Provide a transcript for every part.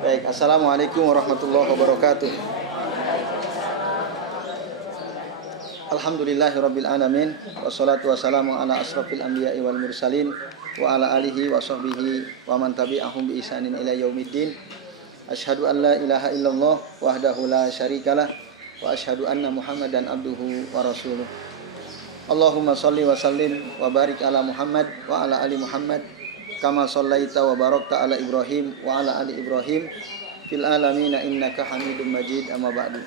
Baik, assalamualaikum warahmatullahi wabarakatuh. Alhamdulillahirabbil alamin wassalatu wassalamu ala asrofil anbiya'i wal mursalin wa ala alihi wa sahbihi wa man tabi'ahum bi ihsanin ila yaumiddin. Asyhadu an la ilaha illallah wahdahu la syarikalah wa asyhadu anna Muhammadan abduhu wa rasuluh. Allahumma shalli wa sallim wa barik ala Muhammad wa ala ali Muhammad kama shallaita wa barakta ala Ibrahim wa ala ali Ibrahim fil alamin innaka Hamidum Majid. Amma ba'du.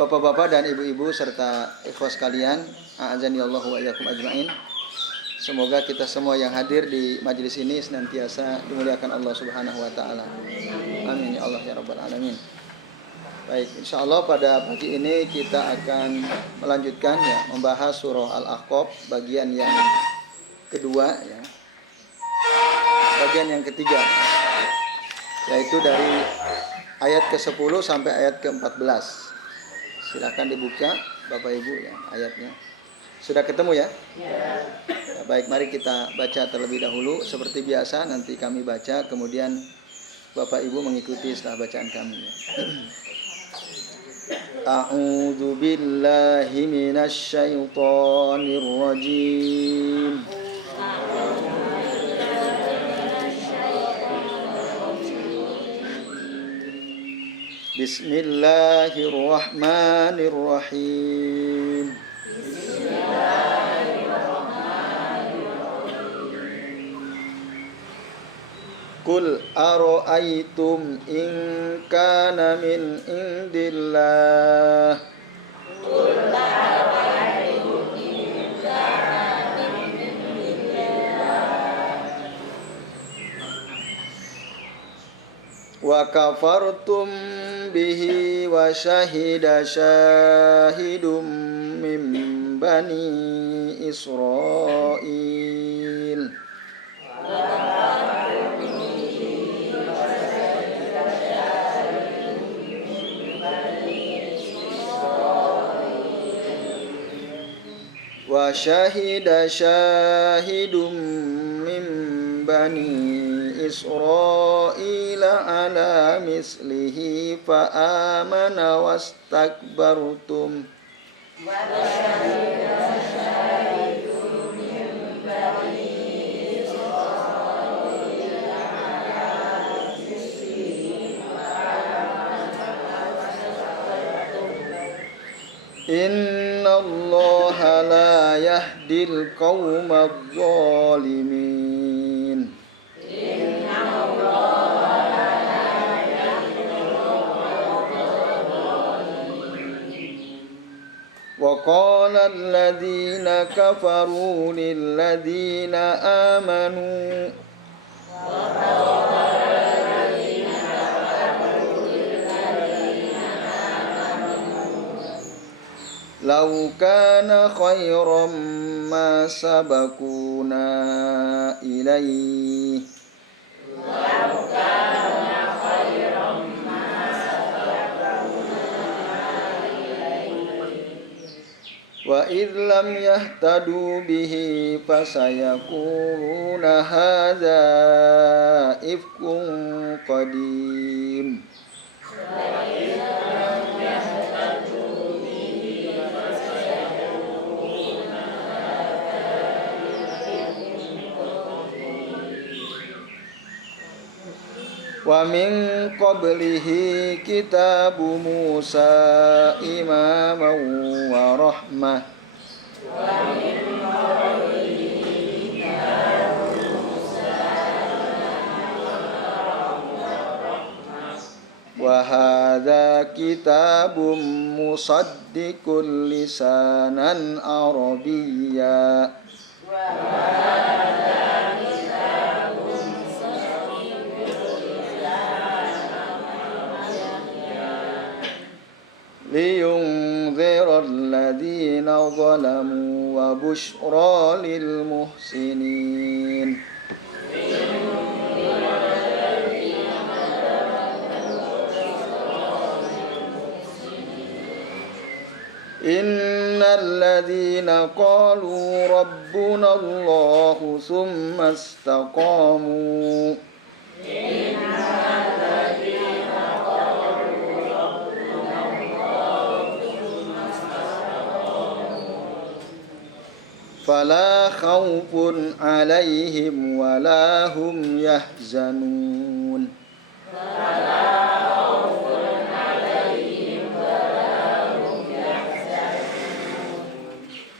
Bapak-bapak dan ibu-ibu serta ikhwas sekalian, a'azani Allah wa iyyakum ajmain. Semoga kita semua yang hadir di majelis ini senantiasa dimuliakan Allah Subhanahu wa taala. Amin ya Allah ya rabbal alamin. Baik, insyaallah pada pagi ini kita akan melanjutkan ya membahas surah Al-Ahqaf bagian yang kedua ya. Bagian yang ketiga, yaitu dari ayat ke-10 sampai ayat ke-14. Silakan dibuka Bapak Ibu ya ayatnya. Sudah ketemu ya? Ya. Baik, mari kita baca terlebih dahulu. Seperti biasa nanti kami baca, kemudian Bapak Ibu mengikuti setelah bacaan kami ya. A'udzu billahi minasy syaithanir rajim. Bismillahirrahmanirrahim. Qul ara'aytum in kana min indillah wa kafartum bihi wa syahida syahidum min bani Israil wa syahida syahidum min bani Israil ala mislihi fa amana wastakbartum wa syahida syahidum min bani Israil ala mislihi fa amana wastakbartum innallaha la yahdil qaumadh dhalimin. وقال الذين كفروا للذين آمنوا لو كان خيرا ما سبقونا إليه وَإِذْ لَمْ يَهْتَدُوا بِهِ فَسَيَقُولُونَ هَذَا إِفْكٌ قَدِيمٌ وَمِنْ قَبْلِهِ كِتَابُ مُوسَى إِمَامًا وَرَحْمَةً وَهَذَا كِتَابٌ مُصَدِّقٌ لِسَانًا عَرَبِيًّا لينذر الذين ظلموا وبشرى للمحسنين إن الذين قالوا ربنا الله ثم استقاموا إن الذين fala khaufun 'alaihim wala hum yahzanun.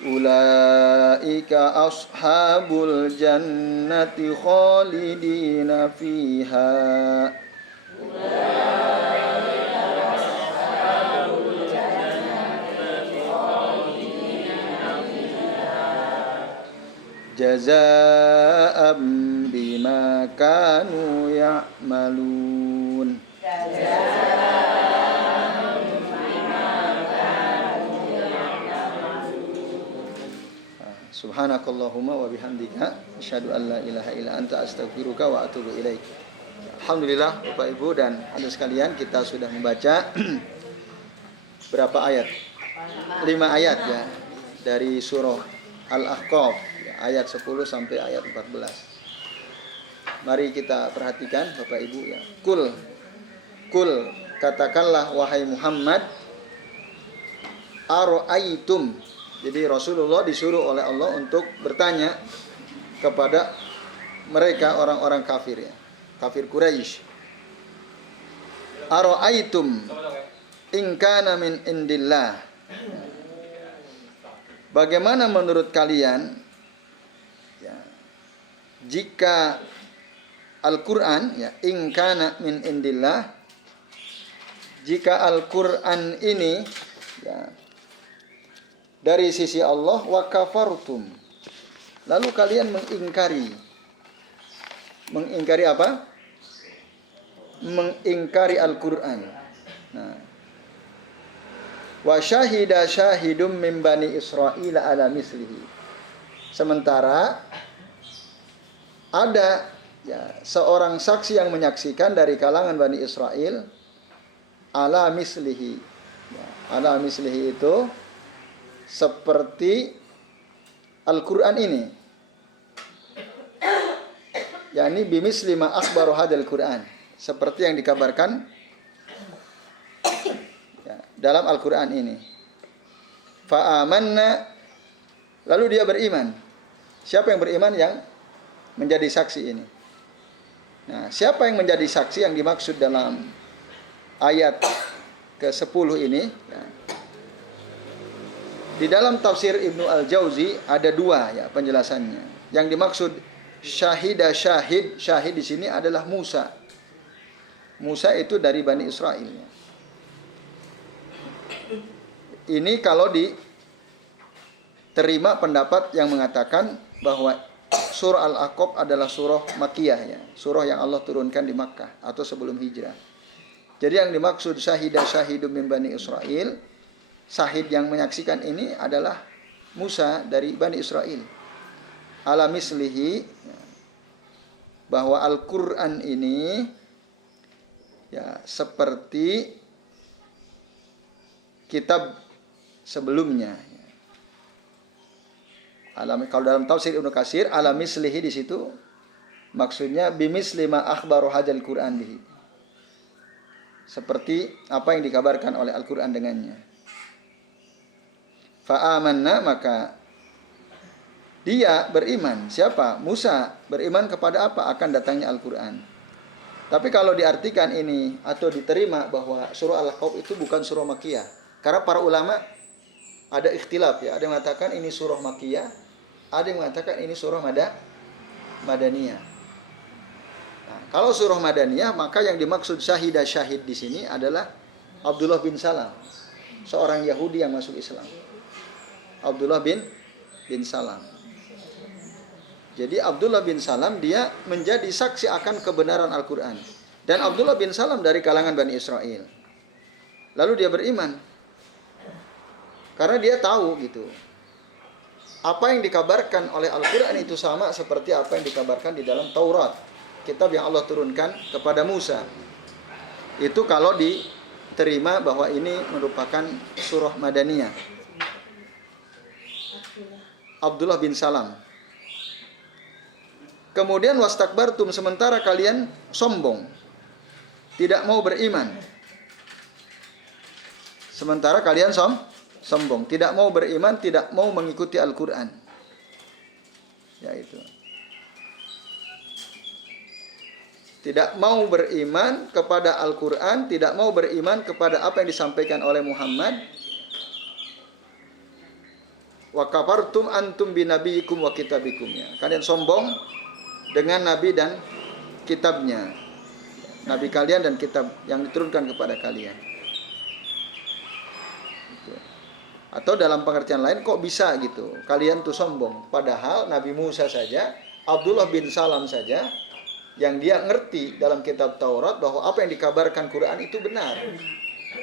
Ulaika ashabul jannati khalidina fiha. Jazaa'an bima kanu ya'malun. Subhanakallahumma wa bihamdika asyhadu an la ilaha illa anta astaghfiruka wa atubu ilaik. Alhamdulillah Bapak Ibu dan Anda sekalian, kita sudah membaca berapa ayat? 5 ayat ya dari surah Al-Ahqaf ya, ayat 10 sampai ayat 14. Mari kita perhatikan Bapak Ibu ya. Kul katakanlah wahai Muhammad, aro'aitum. Jadi Rasulullah disuruh oleh Allah untuk bertanya kepada mereka orang-orang kafir ya, kafir Quraisy. Aro'aitum in kana min indillah. Bagaimana menurut kalian ya, jika Al-Qur'an ya, in kana min indillah, jika Al-Qur'an ini ya dari sisi Allah, wa kafartum, lalu kalian mengingkari apa? Mengingkari Al-Qur'an. Nah, wa syahida syahidum min bani Israil ala mislihi. Sementara ada ya seorang saksi yang menyaksikan dari kalangan Bani Israel ala mislihi. Ya, ala mislihi itu seperti Al-Quran ini, yakni bimisli ma akhbaru hadal Quran, seperti yang dikabarkan ya, dalam Al-Quran ini. Fa'amanna, lalu dia beriman. Siapa yang beriman? Yang menjadi saksi ini. Nah, siapa yang menjadi saksi yang dimaksud dalam ayat ke-10 ini ya. Di dalam tafsir Ibnu Al-Jauzi ada 2 ya penjelasannya. Yang dimaksud syahida syahid di sini adalah Musa. Musa itu dari Bani Israel. Ini kalau diterima pendapat yang mengatakan bahwa surah Al-Ahqaf adalah surah Makkiyah ya, surah yang Allah turunkan di Makkah atau sebelum hijrah. Jadi yang dimaksud syahida syahidum min Bani Israel, sahid yang menyaksikan ini adalah Musa dari Bani Israel. Ala mislihi, bahwa Al-Quran ini ya seperti kitab sebelumnya. Kalau dalam tafsir Ibnu Katsir, ala mislihi di situ maksudnya bimisli ma akhbaru hadzal Quran bihi. Seperti apa yang dikabarkan oleh Al-Quran dengannya. Fa'amanna, maka dia beriman. Siapa? Musa beriman kepada apa? Akan datangnya Al-Quran. Tapi kalau diartikan ini atau diterima bahwa surah Al-Ahqaf itu bukan surah Makkiyah. Karena para ulama ada ikhtilaf ya. Ada yang mengatakan ini surah Makkiyah, ada yang mengatakan ini surah Madaniyah. Nah, kalau surah Madaniyah, maka yang dimaksud syahidah syahid di sini adalah Abdullah bin Salam, seorang Yahudi yang masuk Islam. Abdullah bin Salam. Jadi Abdullah bin Salam dia menjadi saksi akan kebenaran Al-Quran. Dan Abdullah bin Salam dari kalangan Bani Israel. Lalu dia beriman. Karena dia tahu gitu. Apa yang dikabarkan oleh Al-Quran itu sama seperti apa yang dikabarkan di dalam Taurat, kitab yang Allah turunkan kepada Musa. Itu kalau diterima bahwa ini merupakan surah Madaniyah. Abdullah bin Salam. Kemudian wastakbartum, sementara kalian sombong, tidak mau beriman. Sementara kalian sombong, tidak mau beriman, tidak mau mengikuti Al-Quran. Yaitu tidak mau beriman kepada Al-Quran, tidak mau beriman kepada apa yang disampaikan oleh Muhammad. Wa kafartum antum binabiyikum wa kitabikum. Kalian sombong dengan nabi dan kitabnya. Nabi kalian dan kitab yang diturunkan kepada kalian. Atau dalam pengertian lain, kok bisa gitu? Kalian tuh sombong. Padahal Nabi Musa saja, Abdullah bin Salam saja, yang dia ngerti dalam kitab Taurat bahwa apa yang dikabarkan Quran itu benar.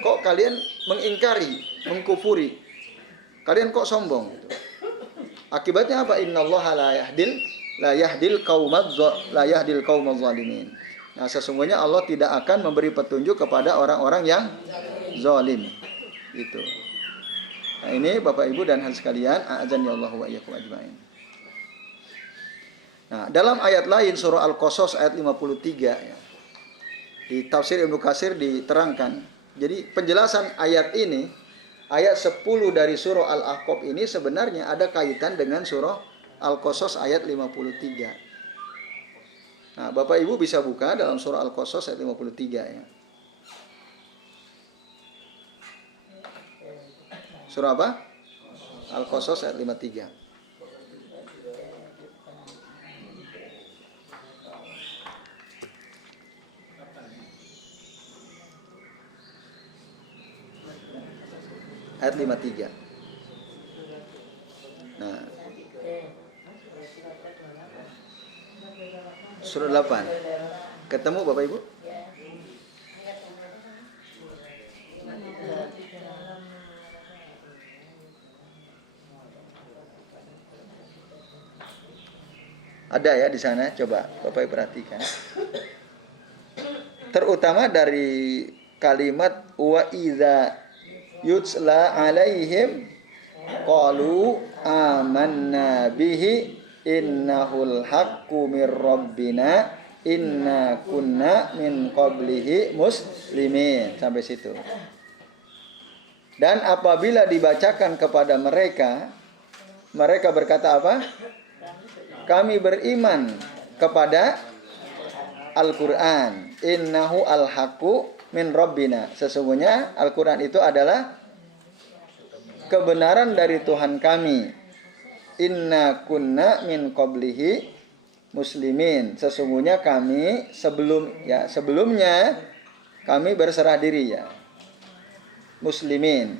Kok kalian mengingkari, mengkufuri? Kalian kok sombong? Gitu. Akibatnya apa? Innallaha la yahdil qaumaz zalimin. Nah, sesungguhnya Allah tidak akan memberi petunjuk kepada orang-orang yang zalim. Itu. Nah, ini Bapak Ibu dan hadirin sekalian, a'adzani Allah wa iyyakum ajmain. Nah, dalam ayat lain surah Al-Qasas ayat 53 ya. Di tafsir Ibnu Katsir diterangkan. Jadi penjelasan ayat ini, ayat 10 dari surah Al-Ahqaf ini sebenarnya ada kaitan dengan surah Al-Qasas ayat 53. Nah, Bapak Ibu bisa buka dalam surah Al-Qasas ayat 53 ya. Surah apa? Al-Qasas ayat 53. Ayat 53. Nah, surah 8. Ketemu Bapak Ibu? Ada ya di sana, coba Bapak Ibu perhatikan. Terutama dari kalimat wa idza yutsla alaihim qalu amanna bihi innahul haqqu mir rabbina inna kunna min qablihi muslimin. Sampai situ. Dan apabila dibacakan kepada mereka, mereka berkata apa? Kami beriman kepada Al-Quran. Innahu al-haqqu min rabbina. Sesungguhnya Al-Quran itu adalah kebenaran dari Tuhan kami. Inna kunna min qablihi muslimin. Sesungguhnya kami sebelumnya kami berserah diri ya. Muslimin.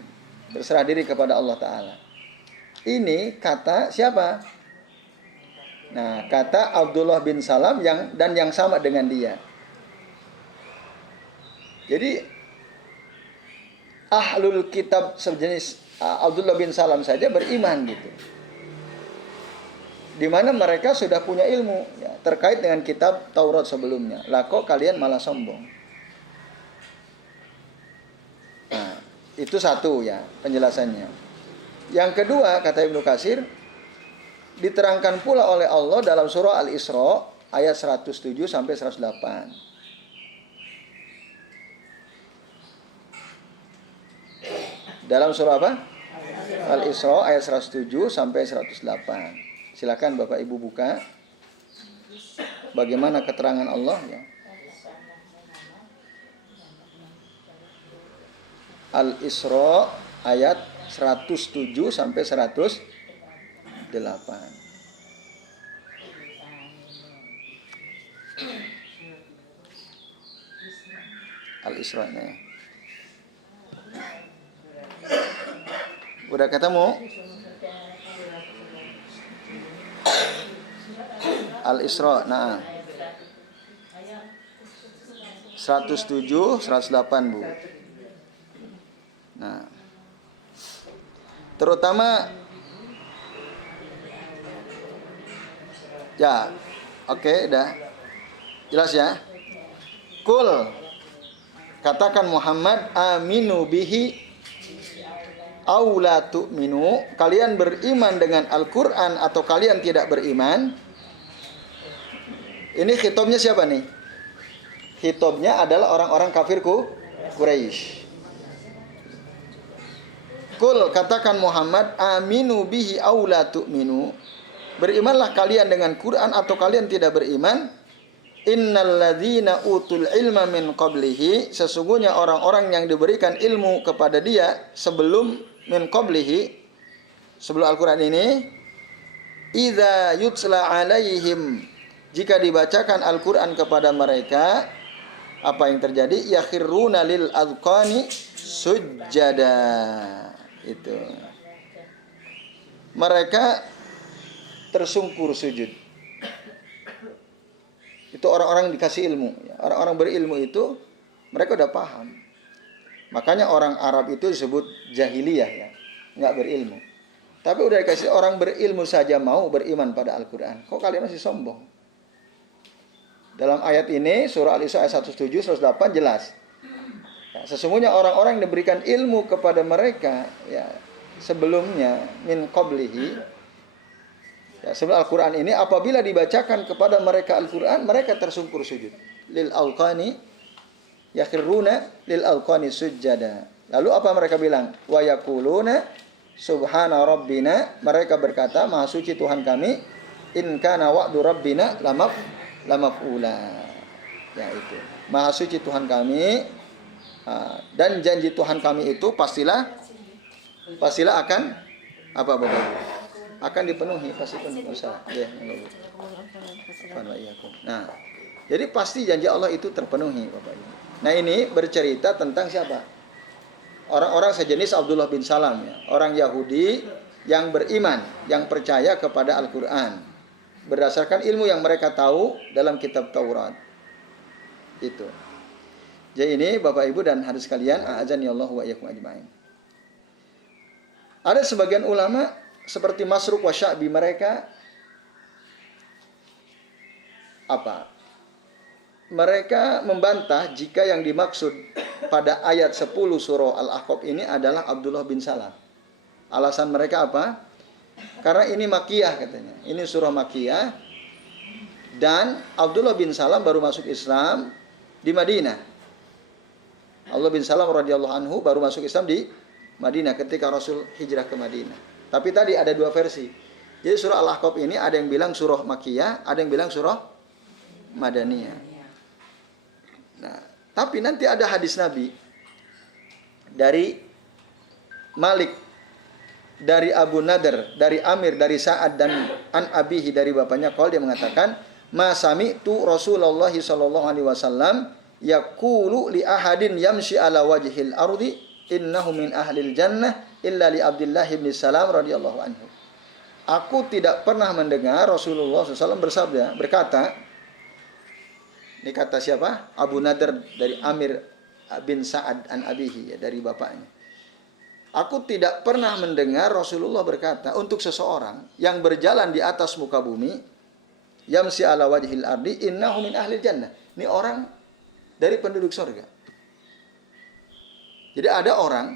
Berserah diri kepada Allah Ta'ala. Ini kata siapa? Nah, kata Abdullah bin Salam yang sama dengan dia. Jadi ahlul kitab sejenis Abdullah bin Salam saja beriman gitu. Di mana mereka sudah punya ilmu ya, terkait dengan kitab Taurat sebelumnya. Lah kok kalian malah sombong? Nah, itu satu ya penjelasannya. Yang kedua kata Ibnu Katsir, diterangkan pula oleh Allah dalam surah Al-Isra ayat 107 sampai 108. Dalam surah apa? Al-Isra ayat 107 sampai 108. Silakan Bapak Ibu buka. Bagaimana keterangan Allah ya. Al-Isra ayat 107 sampai 108. Al-Isra nih. Udah ketemu? Al-Isra, nah 107, 108 Bu. Nah, terutama ya, oke, dah jelas ya. Kul, katakan Muhammad, aminu bihi aw la tu'minu, kalian beriman dengan Al-Quran atau kalian tidak beriman. Ini khitabnya siapa nih? Khitabnya adalah orang-orang kafir Quraisy. Kul, katakan Muhammad, aminu bihi aw la tu'minu, berimanlah kalian dengan Quran atau kalian tidak beriman. Innalladzina utul ilma min qablihi, sesungguhnya orang-orang yang diberikan ilmu kepada dia sebelum min qablihi, sebelum Al-Quran ini, idza yutla alaihim, jika dibacakan Al-Quran kepada mereka, apa yang terjadi? Yakhiruna lil adqani sujjada. Itu. Mereka tersungkur sujud. Itu orang-orang dikasih ilmu. Orang-orang berilmu itu mereka udah paham. Makanya orang Arab itu disebut jahiliyah ya, nggak berilmu. Tapi udah dikasih orang berilmu saja mau beriman pada Al-Quran. Kok kalian masih sombong? Dalam ayat ini surah Al-Isra ayat 107, 108 jelas. Ya, sesungguhnya orang-orang yang diberikan ilmu kepada mereka ya sebelumnya min qablihi. Ya, sebelum Al-Quran ini apabila dibacakan kepada mereka Al-Quran, mereka tersungkur sujud. Lil alqani yakhiruna lil alqani sujjada. Lalu apa mereka bilang? Wa yaquluna subhana rabbina, mereka berkata maha suci Tuhan kami, in kana wa'du rabbina lamaf'ula. Ya itu. Maha suci Tuhan kami dan janji Tuhan kami itu pastilah akan apa Bapak? Akan dipenuhi, pasti penuh. Ya, nah, jadi pasti janji Allah itu terpenuhi, Bapak Ibu. Nah, ini bercerita tentang siapa? Orang-orang sejenis Abdullah bin Salam ya, orang Yahudi yang beriman, yang percaya kepada Al-Qur'an berdasarkan ilmu yang mereka tahu dalam kitab Taurat. Itu. Jadi ini Bapak Ibu dan hadirin sekalian, a'adzanillahu wa iyyakum ajmain. Ada sebagian ulama seperti Masruq wa Sya'bi, mereka apa? Mereka membantah jika yang dimaksud pada ayat 10 surah Al-Ahqaf ini adalah Abdullah bin Salam. Alasan mereka apa? Karena ini Makkiyah katanya. Ini surah Makkiyah dan Abdullah bin Salam baru masuk Islam di Madinah. Abdullah bin Salam radhiyallahu anhu baru masuk Islam di Madinah ketika Rasul hijrah ke Madinah. Tapi tadi ada dua versi. Jadi surah Al-Ahqaf ini ada yang bilang surah Makkiyah, ada yang bilang surah Madaniyah. Nah, tapi nanti ada hadis Nabi dari Malik, dari Abu Nadr, dari Amir, dari Sa'ad dan an abihi dari bapaknya qol, dia mengatakan, "Ma sami'tu Rasulullah sallallahu alaihi wasallam yaqulu li ahadin yamshi ala wajhil ardi innahu min ahlil jannah illa li Abdullah bin Salam radhiyallahu anhu." Aku tidak pernah mendengar Rasulullah SAW berkata, ini kata siapa? Abu Nadr dari Amir bin Sa'ad an abihi, ya, dari bapaknya. Aku tidak pernah mendengar Rasulullah berkata untuk seseorang yang berjalan di atas muka bumi, yamsi ala wajhil ardi innahu min ahlil jannah. Ini orang dari penduduk surga. Jadi ada orang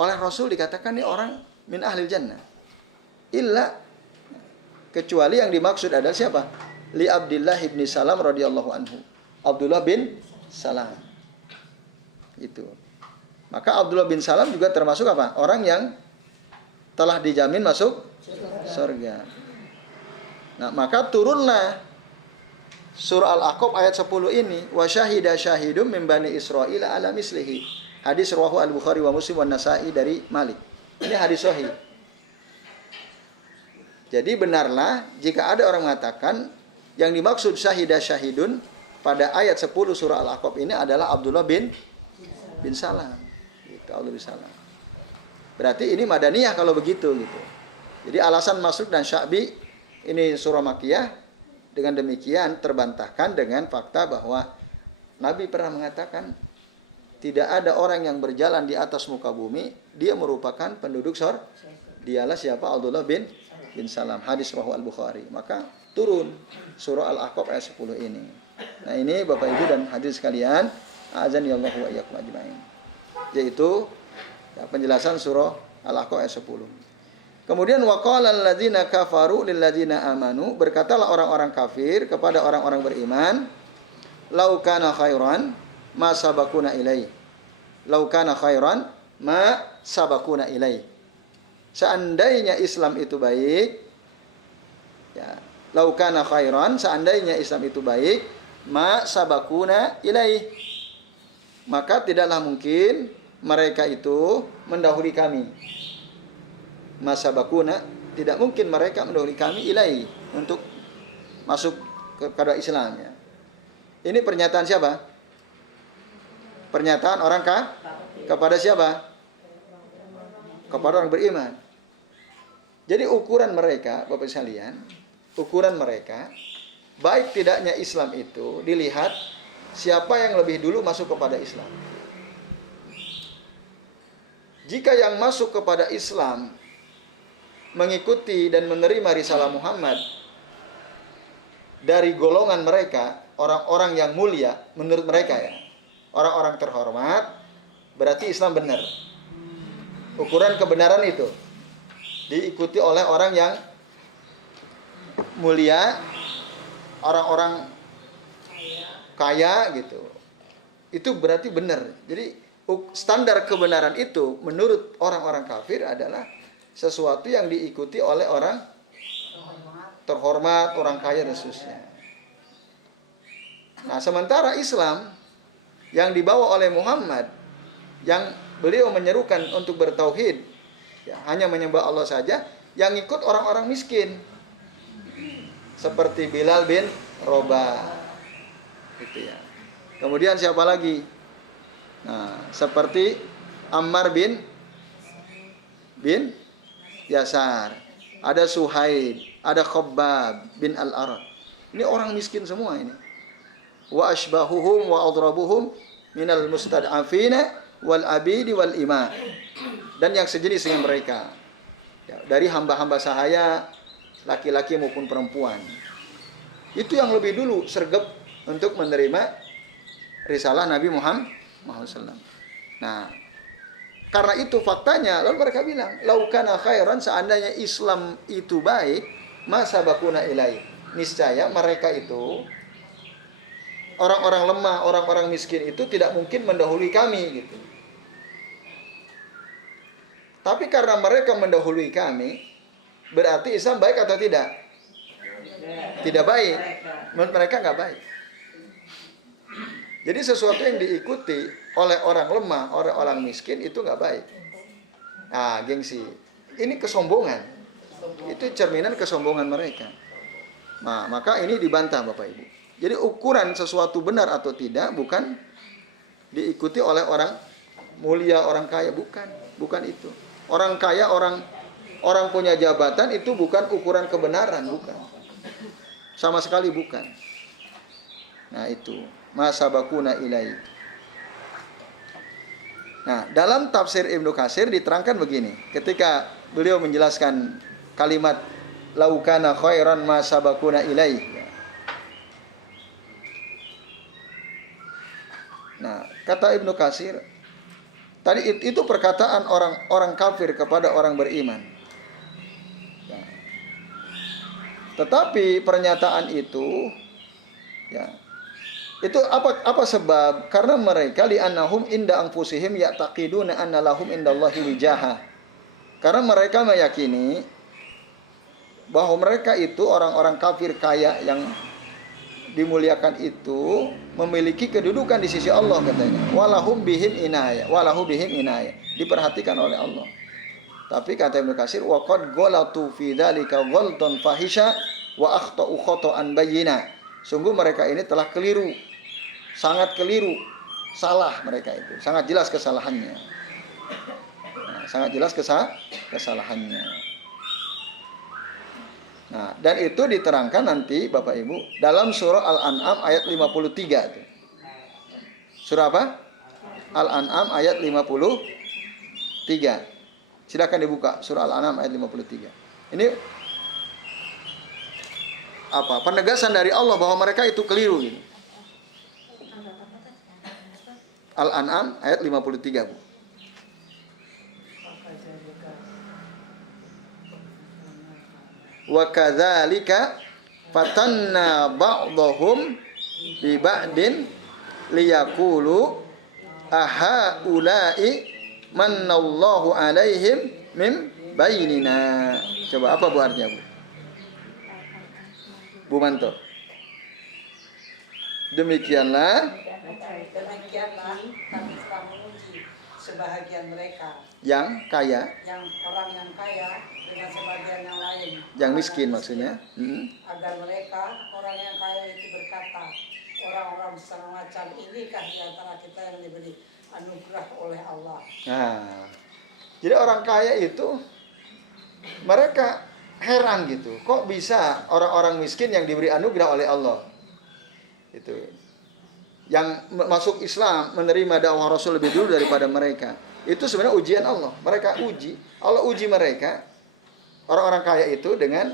oleh Rasul dikatakan ini orang min ahlil jannah. Illa, kecuali yang dimaksud adalah siapa? Li Abdullah bin Salam radhiyallahu anhu. Abdullah bin Salam. Itu. Maka Abdullah bin Salam juga termasuk apa? Orang yang telah dijamin masuk surga. Nah, maka turunlah surah Al-Ahqaf ayat 10 ini, wa syahida syahidum min bani Israil ala mislihi. Hadis rawahu Al-Bukhari wa Muslim wa Nasa'i dari Malik. Ini hadis sahih. Jadi benarlah jika ada orang mengatakan yang dimaksud syahidah syahidun pada ayat 10 surah Al-Ahqaf ini adalah Abdullah bin Salam. Gitu, Abdullah bin Salam. Berarti ini Madaniyah kalau begitu gitu. Jadi alasan Masruq dan Sya'bi ini surah Makkiyah, dengan demikian terbantahkan dengan fakta bahwa Nabi pernah mengatakan tidak ada orang yang berjalan di atas muka bumi dia merupakan penduduk surga. Dialah siapa? Abdullah bin Salam. Hadis rawahu Al-Bukhari. Maka turun surah Al-Ahqaf ayat 10 ini. Nah, ini Bapak Ibu dan hadirin sekalian, azanillahu wa iyyakum ajmain. Yaitu ya, penjelasan surah Al-Ahqaf ayat 10. Kemudian waqala alladzina kafaru lil ladzina amanu, berkatalah orang-orang kafir kepada orang-orang beriman, lau kana khairan ma sabaquna ilai. Lau kana khairan ma sabaquna ilai. Seandainya Islam itu baik, Ya, laukana khairan, seandainya Islam itu baik, ma sabakuna ilaih, maka tidaklah mungkin mereka itu mendahului kami. Ma sabakuna, tidak mungkin mereka mendahului kami ilaih, untuk masuk kepada Islam ya. Ini pernyataan siapa? Pernyataan orang kepada siapa? Kepada orang beriman. Jadi ukuran mereka, Bapak sekalian, ukuran mereka, baik tidaknya Islam itu dilihat siapa yang lebih dulu masuk kepada Islam. Jika yang masuk kepada Islam mengikuti dan menerima risalah Muhammad dari golongan mereka, orang-orang yang mulia menurut mereka ya, orang-orang terhormat, berarti Islam benar. Ukuran kebenaran itu diikuti oleh orang yang mulia, orang-orang kaya gitu. Itu berarti benar. Jadi standar kebenaran itu menurut orang-orang kafir adalah sesuatu yang diikuti oleh orang terhormat, orang kaya dan seterusnya. Nah, sementara Islam yang dibawa oleh Muhammad, yang beliau menyerukan untuk bertauhid, ya, hanya menyembah Allah saja, yang ikut orang-orang miskin. Seperti Bilal bin Rabah. Gitu ya. Kemudian siapa lagi? Nah, seperti Ammar bin Yasar. Ada Suhaib, ada Khabbab bin Al-Arad. Ini orang miskin semua ini. Wa ashbahuhum wa adrabuhum minal mustad'afina wal abidi wal ima. Dan yang sejenis dengan mereka. Ya, dari hamba-hamba sahaya, laki-laki maupun perempuan. Itu yang lebih dulu sergap untuk menerima risalah Nabi Muhammad SAW. Nah, karena itu faktanya, lalu mereka bilang, laukana khairan, seandainya Islam itu baik, masa bakuna ilai. Niscaya mereka itu, orang-orang lemah, orang-orang miskin itu tidak mungkin mendahului kami gitu. Tapi karena mereka mendahului kami, berarti Islam baik atau tidak? Tidak baik. Menurut mereka nggak baik. Jadi sesuatu yang diikuti oleh orang lemah, oleh orang miskin itu nggak baik. Nah, gengsi. Ini kesombongan. Itu cerminan kesombongan mereka. Nah, maka ini dibantah Bapak Ibu. Jadi ukuran sesuatu benar atau tidak bukan diikuti oleh orang mulia, orang kaya, bukan itu. Orang kaya, orang punya jabatan itu bukan ukuran kebenaran, bukan. Sama sekali bukan. Nah, itu masa bakuna ilai. Nah, dalam tafsir Ibnu Katsir diterangkan begini. Ketika beliau menjelaskan kalimat laukana khairan masa bakuna ilai. Nah, kata Ibnu Katsir, tadi itu perkataan orang kafir kepada orang beriman. Tetapi pernyataan itu, ya, itu apa sebab? Karena mereka li'annahum inda anfusihim ya'taqiduna anna lahum indallahi wijaha. Karena mereka meyakini bahwa mereka itu orang-orang kafir kaya yang dimuliakan itu memiliki kedudukan di sisi Allah katanya. Walahum bihim inayah, diperhatikan oleh Allah. Tapi kata Ibnu Katsir, wa qad ghalatu fi dzalika ghaltan fahisha wa akhta'u khata'an bayyina. Sungguh mereka ini telah keliru, sangat keliru, salah mereka itu, sangat jelas kesalahannya. Nah, sangat jelas kesalahannya. Nah, dan itu diterangkan nanti Bapak Ibu dalam surah Al-An'am ayat 53 itu. Surah apa? Al-An'am ayat 53. Silakan dibuka surah Al-An'am ayat 53. Ini apa? Penegasan dari Allah bahwa mereka itu keliru gitu. Al-An'am ayat 53, Bu. Wa kadzalika fatanna ba'dahum bi ba'din liyaqulu aha ulai manallahu alaihim min bainina. Coba apa bu artinya, Bu? Bu Manto. Demikianlah tapi telah menguji sebahagian mereka yang kaya, yang orang yang kaya dengan sebagian yang lain, yang miskin maksudnya. Agar mereka orang yang kaya itu berkata, orang-orang semacam inikah di antara kita yang diberi anugerah oleh Allah. Nah, jadi orang kaya itu mereka heran gitu, kok bisa orang-orang miskin yang diberi anugerah oleh Allah itu, yang masuk Islam, menerima dakwah Rasul lebih dulu daripada mereka. Itu sebenarnya ujian Allah. Mereka uji, Allah uji mereka, orang-orang kaya itu dengan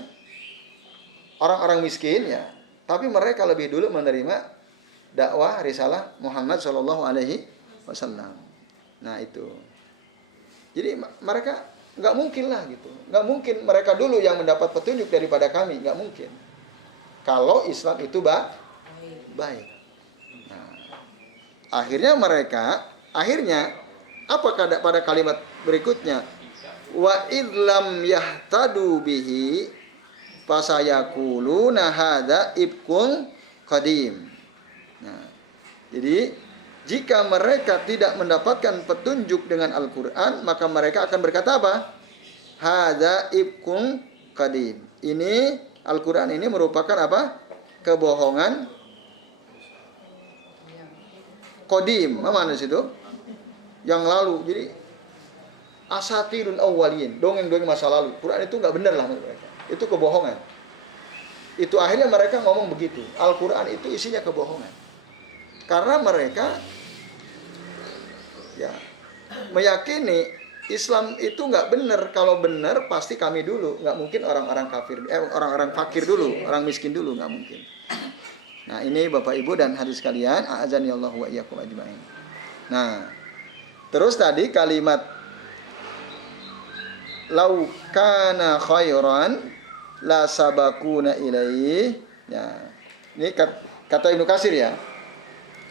orang-orang miskin ya. Tapi mereka lebih dulu menerima dakwah risalah Muhammad Shallallahu Alaihi Wasallam. Nah itu. Jadi mereka nggak mungkin lah gitu. Nggak mungkin mereka dulu yang mendapat petunjuk daripada kami. Nggak mungkin. Kalau Islam itu baik. Nah, akhirnya apa pada kalimat berikutnya? Wa idlam yahtadu bihi fasayaquluna hadza ibkun qadim. Nah, jadi jika mereka tidak mendapatkan petunjuk dengan Al-Qur'an, maka mereka akan berkata apa? Hadza ibkun qadim. Ini Al-Qur'an ini merupakan apa? Kebohongan qadim. Mana situ? Yang lalu. Jadi asatirul awwalin, dongeng-dongeng masa lalu. Quran itu nggak benar lah menurut mereka. Itu kebohongan. Itu akhirnya mereka ngomong begitu. Al-Quran itu isinya kebohongan. Karena mereka ya meyakini Islam itu nggak benar. Kalau benar pasti kami dulu. Nggak mungkin orang-orang kafir, orang-orang fakir dulu, orang miskin dulu, nggak mungkin. Nah ini Bapak Ibu dan hadirin sekalian, a'adzanillahu wa iyyakum ajmain. Nah, terus tadi kalimat lau kana khairan la sabakuna ilaihi. Ya. Ini kata Ibnu Katsir ya.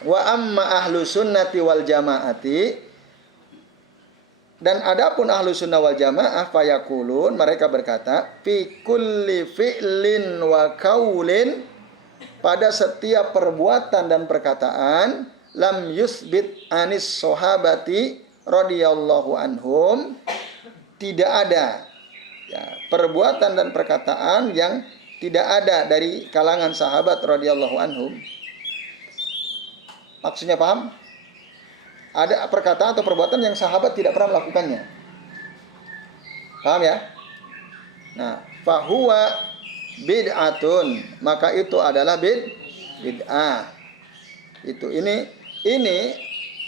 Wa amma ahlu sunnati wal jamaati, dan adapun ahlu sunnah wal jamaah fayaqulun, mereka berkata fi kulli fi'lin wa qaulin, pada setiap perbuatan dan perkataan, lam yusbit anis sahabati radhiyallahu anhum, tidak ada ya, perbuatan dan perkataan yang tidak ada dari kalangan sahabat radhiyallahu anhum. Maksudnya paham? Ada perkataan atau perbuatan yang sahabat tidak pernah melakukannya. Paham ya? Nah, fahuwa bid'atun, maka itu adalah bid'ah. Itu ini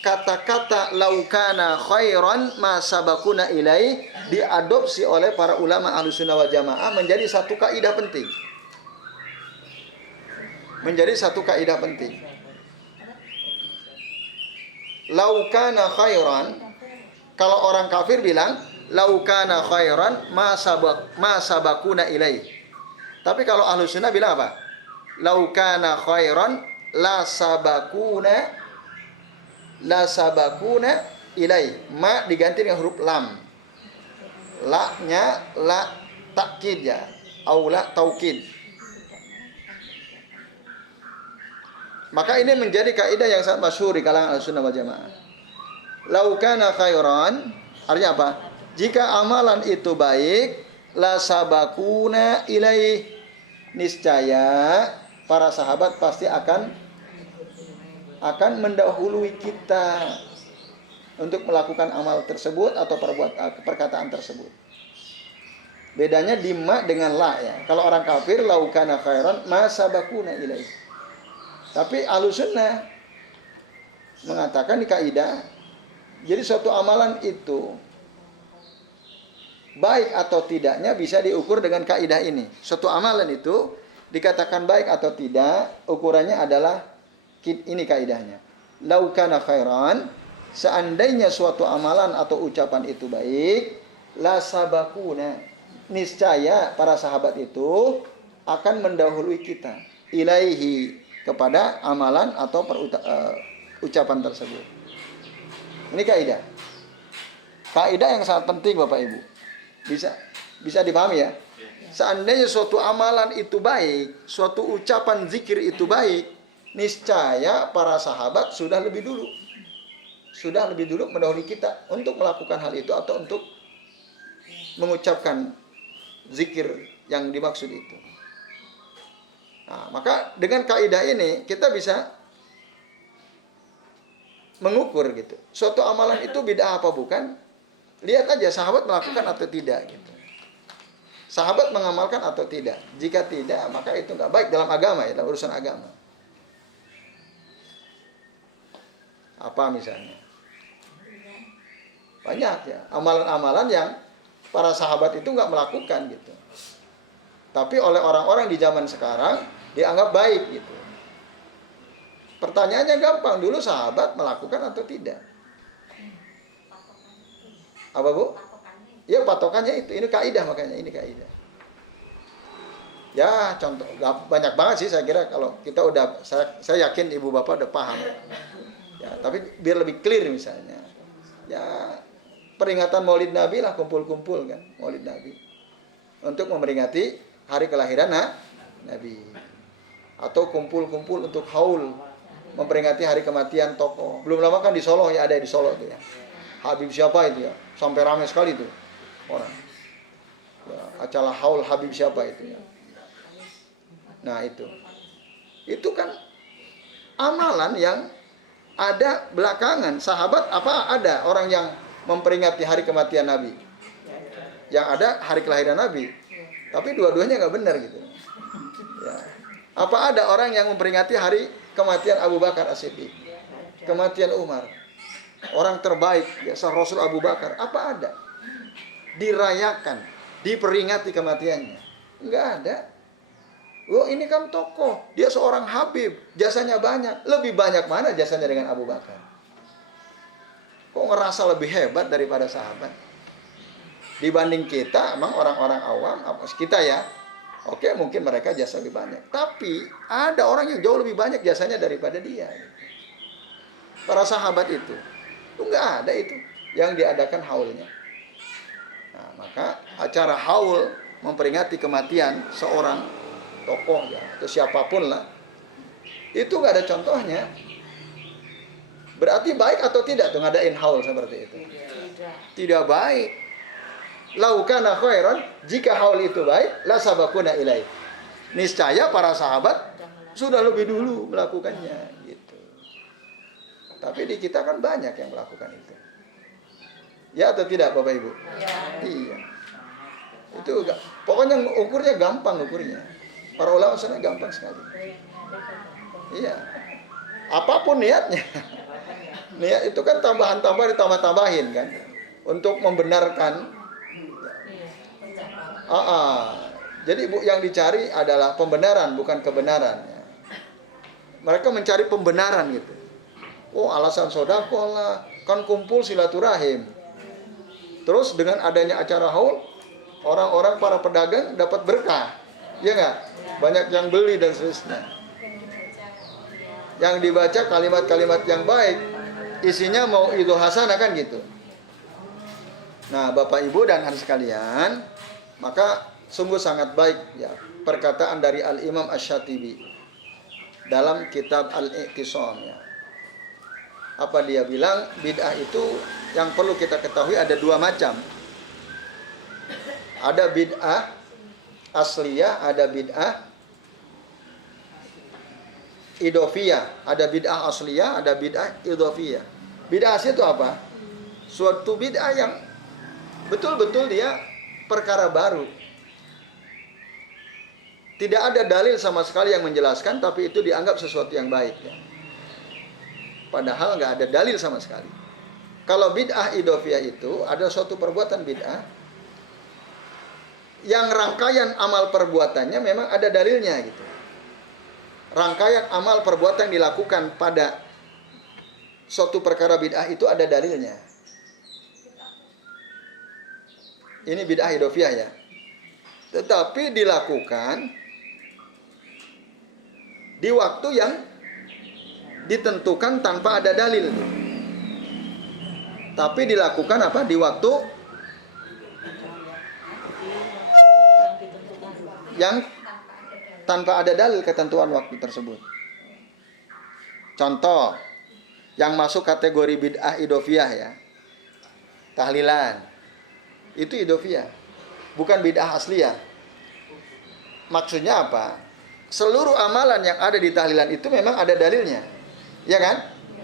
kata-kata laukana khairan ma sabakuna ilai diadopsi oleh para ulama Ahlussunnah wal Jamaah menjadi satu kaidah penting. Menjadi satu kaidah penting. Laukana khairan, kalau orang kafir bilang laukana khairan ma sabakuna ilai. Tapi kalau Ahlussunnah bilang apa? Laukana khairan la sabakuna ilai. Ma diganti dengan huruf lam. La-nya la takkid ya, au la taukid. Maka ini menjadi kaidah yang sangat masyhur di kalangan Ahlussunnah wal Jamaah. Laukana khairan, artinya apa? Jika amalan itu baik, la sabakuna ilai, niscaya para sahabat pasti akan mendahului kita untuk melakukan amal tersebut atau perkataan tersebut. Bedanya di ma dengan la ya. Kalau orang kafir laukana khairan ma sabakuna ilai. Tapi Ahlussunnah mengatakan di kaidah, jadi suatu amalan itu baik atau tidaknya bisa diukur dengan kaidah ini. Suatu amalan itu dikatakan baik atau tidak, ukurannya adalah ini kaidahnya. Laukana khairan, seandainya suatu amalan atau ucapan itu baik, la sabakuna, niscaya para sahabat itu akan mendahului kita ilaihi, kepada amalan atau ucapan tersebut. Ini kaidah. Kaidah yang sangat penting Bapak Ibu. Bisa dipahami ya? Seandainya suatu amalan itu baik, suatu ucapan zikir itu baik, niscaya para sahabat sudah lebih dulu mendahului kita untuk melakukan hal itu atau untuk mengucapkan zikir yang dimaksud itu. Nah, maka dengan kaidah ini kita bisa mengukur gitu. Suatu amalan itu bid'ah apa bukan? Lihat aja sahabat melakukan atau tidak gitu. Sahabat mengamalkan atau tidak. Jika tidak, maka itu nggak baik dalam agama ya, dalam urusan agama. Apa misalnya? Banyak ya, amalan-amalan yang para sahabat itu nggak melakukan gitu. Tapi oleh orang-orang di zaman sekarang dianggap baik gitu. Pertanyaannya gampang, dulu sahabat melakukan atau tidak? Apa Bu? Ya patokannya itu, ini kaidah makanya, ini kaidah. Ya contoh, banyak banget sih saya kira kalau kita udah, saya yakin ibu bapak udah paham. Ya, tapi biar lebih clear misalnya. Ya peringatan Maulid Nabi lah, kumpul-kumpul kan, Maulid Nabi. Untuk memperingati hari kelahiran Nabi. Atau kumpul-kumpul untuk haul, memperingati hari kematian tokoh. Belum lama kan di Solo ya, ada di Solo itu ya. Habib siapa itu ya? Sampai ramai sekali itu orang. Ya, acara haul Habib siapa itu ya. Nah itu kan amalan yang ada belakangan. Sahabat apa ada orang yang memperingati hari kematian Nabi? Yang ada hari kelahiran Nabi. Tapi dua-duanya nggak benar gitu. Ya. Apa ada orang yang memperingati hari kematian Abu Bakar As-Siddiq? Kematian Umar. Orang terbaik, ya, Rasul Abu Bakar. Apa ada? Dirayakan, diperingati kematiannya. Enggak ada. Oh ini kan tokoh, dia seorang Habib, jasanya banyak. Lebih banyak mana jasanya dengan Abu Bakar? Kok ngerasa lebih hebat daripada sahabat? Dibanding kita, emang orang-orang awam, kita ya, oke mungkin mereka jasa lebih banyak. Tapi ada orang yang jauh lebih banyak jasanya daripada dia. Para sahabat itu nggak ada itu yang diadakan haulnya. Nah, maka acara haul memperingati kematian seorang tokoh ya, atau siapapun lah, itu nggak ada contohnya. Berarti baik atau tidak tuh ngadain haul seperti itu? Tidak baik. Laukana khairan, jika haul itu baik, la sabakuna ilaih. Niscaya para sahabat sudah lebih dulu melakukannya gitu. Tapi di kita kan banyak yang melakukan itu. Ya atau tidak Bapak Ibu? Ya. Iya. Itu pokoknya ukurnya gampang ukurnya. Para ulama sana gampang sekali. Iya. Apapun niatnya. Niat itu kan tambahan-tambahan ditambah-tambahin kan. Untuk membenarkan. Jadi yang dicari adalah pembenaran bukan kebenaran. Mereka mencari pembenaran gitu. Oh alasan sodako lah, kan kumpul silaturahim. Terus dengan adanya acara haul, orang-orang para pedagang dapat berkah, ya nggak? Banyak yang beli dan seterusnya. Yang dibaca kalimat-kalimat yang baik, isinya mau itu hasanah kan gitu. Nah Bapak Ibu dan hadirin sekalian, maka sungguh sangat baik ya perkataan dari Al-Imam Asy-Syatibi dalam kitab Al-I'tisam ya. Apa dia bilang? Bid'ah itu yang perlu kita ketahui ada dua macam. Ada bid'ah asliyah, ada bid'ah idhofiyah. Ada bid'ah asliyah, ada bid'ah idhofiyah. Bid'ah asliyah itu apa? Suatu bid'ah yang betul-betul dia perkara baru. Tidak ada dalil sama sekali yang menjelaskan, tapi itu dianggap sesuatu yang baik ya. Padahal nggak ada dalil sama sekali. Kalau bid'ah idhofiyah itu ada suatu perbuatan bid'ah yang rangkaian amal perbuatannya memang ada dalilnya gitu. Rangkaian amal perbuatan yang dilakukan pada suatu perkara bid'ah itu ada dalilnya. Ini bid'ah idhofiyah ya. Tetapi dilakukan di waktu yang ditentukan tanpa ada dalil. Tapi dilakukan apa? Di waktu yang tanpa ada dalil ketentuan waktu tersebut. Contoh, yang masuk kategori bid'ah idofiyah ya, tahlilan, itu idofiyah, bukan bid'ah asliyah. Maksudnya apa? Seluruh amalan yang ada di tahlilan itu memang ada dalilnya, ya kan?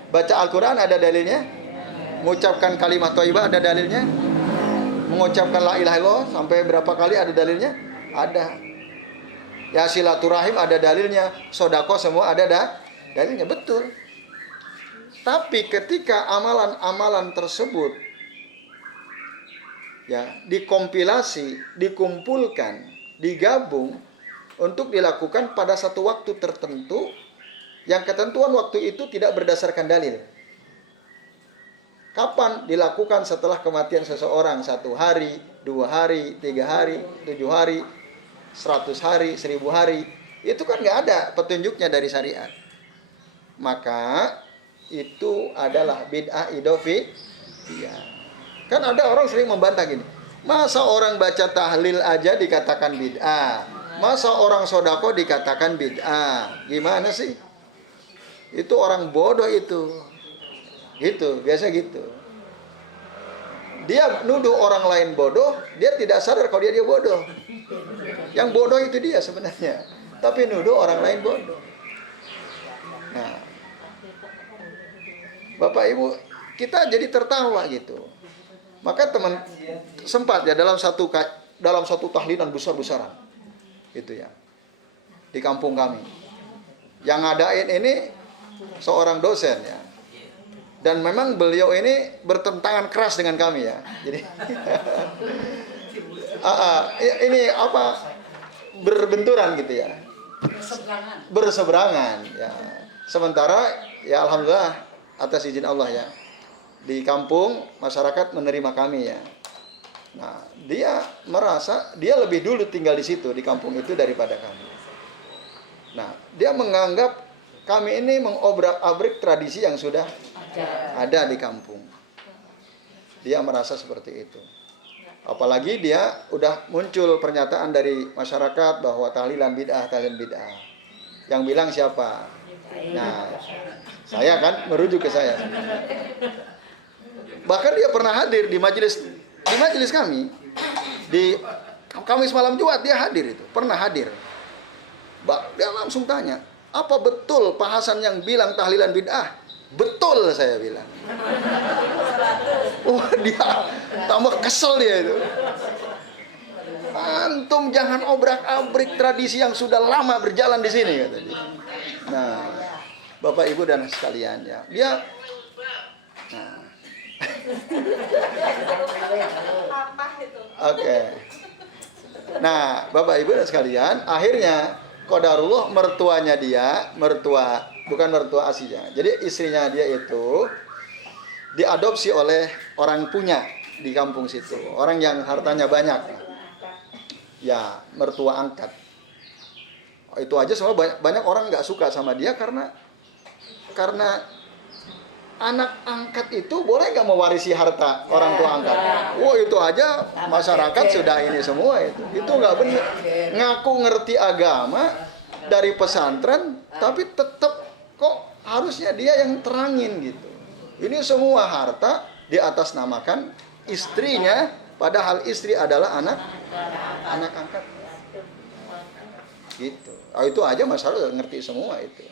Baca Al-Quran ada dalilnya, mengucapkan kalimat thayyibah ada dalilnya, mengucapkan la ilaha illallah sampai berapa kali ada dalilnya? Ada. Ya silaturahim ada dalilnya, sodako semua ada dalilnya, betul. Tapi ketika amalan-amalan tersebut ya dikompilasi, dikumpulkan, digabung untuk dilakukan pada satu waktu tertentu, yang ketentuan waktu itu tidak berdasarkan dalil. Kapan dilakukan setelah kematian seseorang? 1 hari, 2 hari, 3 hari, 7 hari, 100 hari, 1000 hari. Itu kan nggak ada petunjuknya dari syariat. Maka itu adalah bid'ah idofiyah. Kan ada orang sering membantah gini, masa orang baca tahlil aja dikatakan bid'ah, masa orang sodako dikatakan bid'ah? Gimana sih? Itu orang bodoh itu. Gitu, biasa gitu. Dia nuduh orang lain bodoh, dia tidak sadar kalau dia bodoh. Yang bodoh itu dia sebenarnya, tapi nuduh orang lain bodoh. Nah, Bapak Ibu, kita jadi tertawa gitu. Maka teman sempat ya dalam satu tahlilan besar-besaran, gitu ya, di kampung kami. Yang ngadain ini seorang dosen ya. Dan memang beliau ini bertentangan keras dengan kami ya. Jadi ini apa, berbenturan gitu ya. Berseberangan ya. Sementara ya alhamdulillah atas izin Allah ya, di kampung masyarakat menerima kami ya. Nah, dia merasa dia lebih dulu tinggal di situ, di kampung itu daripada kami. Nah, dia menganggap kami ini mengobrak-abrik tradisi yang sudah ada di kampung. Dia merasa seperti itu. Apalagi dia udah muncul pernyataan dari masyarakat bahwa tahlilan bid'ah, tahlilan bid'ah. Yang bilang siapa? Nah, saya kan merujuk ke saya. Bahkan dia pernah hadir di majelis kami. Di Kamis malam Jumat dia hadir itu, pernah hadir. Dia langsung tanya, apa betul Pak Hasan yang bilang tahlilan bid'ah? Betul, saya bilang. Wah, dia tambah kesel dia itu. Antum jangan obrak-abrik tradisi yang sudah lama berjalan di sini, kata dia. Nah, Bapak Ibu dan sekalian ya, dia Oke. Nah, Bapak Ibu dan sekalian, akhirnya qadarullah mertuanya dia, bukan mertua aslinya. Jadi istrinya dia itu diadopsi oleh orang punya di kampung situ, orang yang hartanya banyak. Ya, mertua angkat. Itu aja semua banyak orang nggak suka sama dia karena anak angkat itu boleh nggak mewarisi harta orang tua angkat? Wah, itu aja masyarakat sudah ini semua itu. Itu nggak benar. Ngaku ngerti agama dari pesantren, tapi tetap kok harusnya dia yang terangin gitu. Ini semua harta diatasnamakan istrinya, padahal istri adalah anak angkat. Gitu. Itu aja masyarakat ngerti semua itu.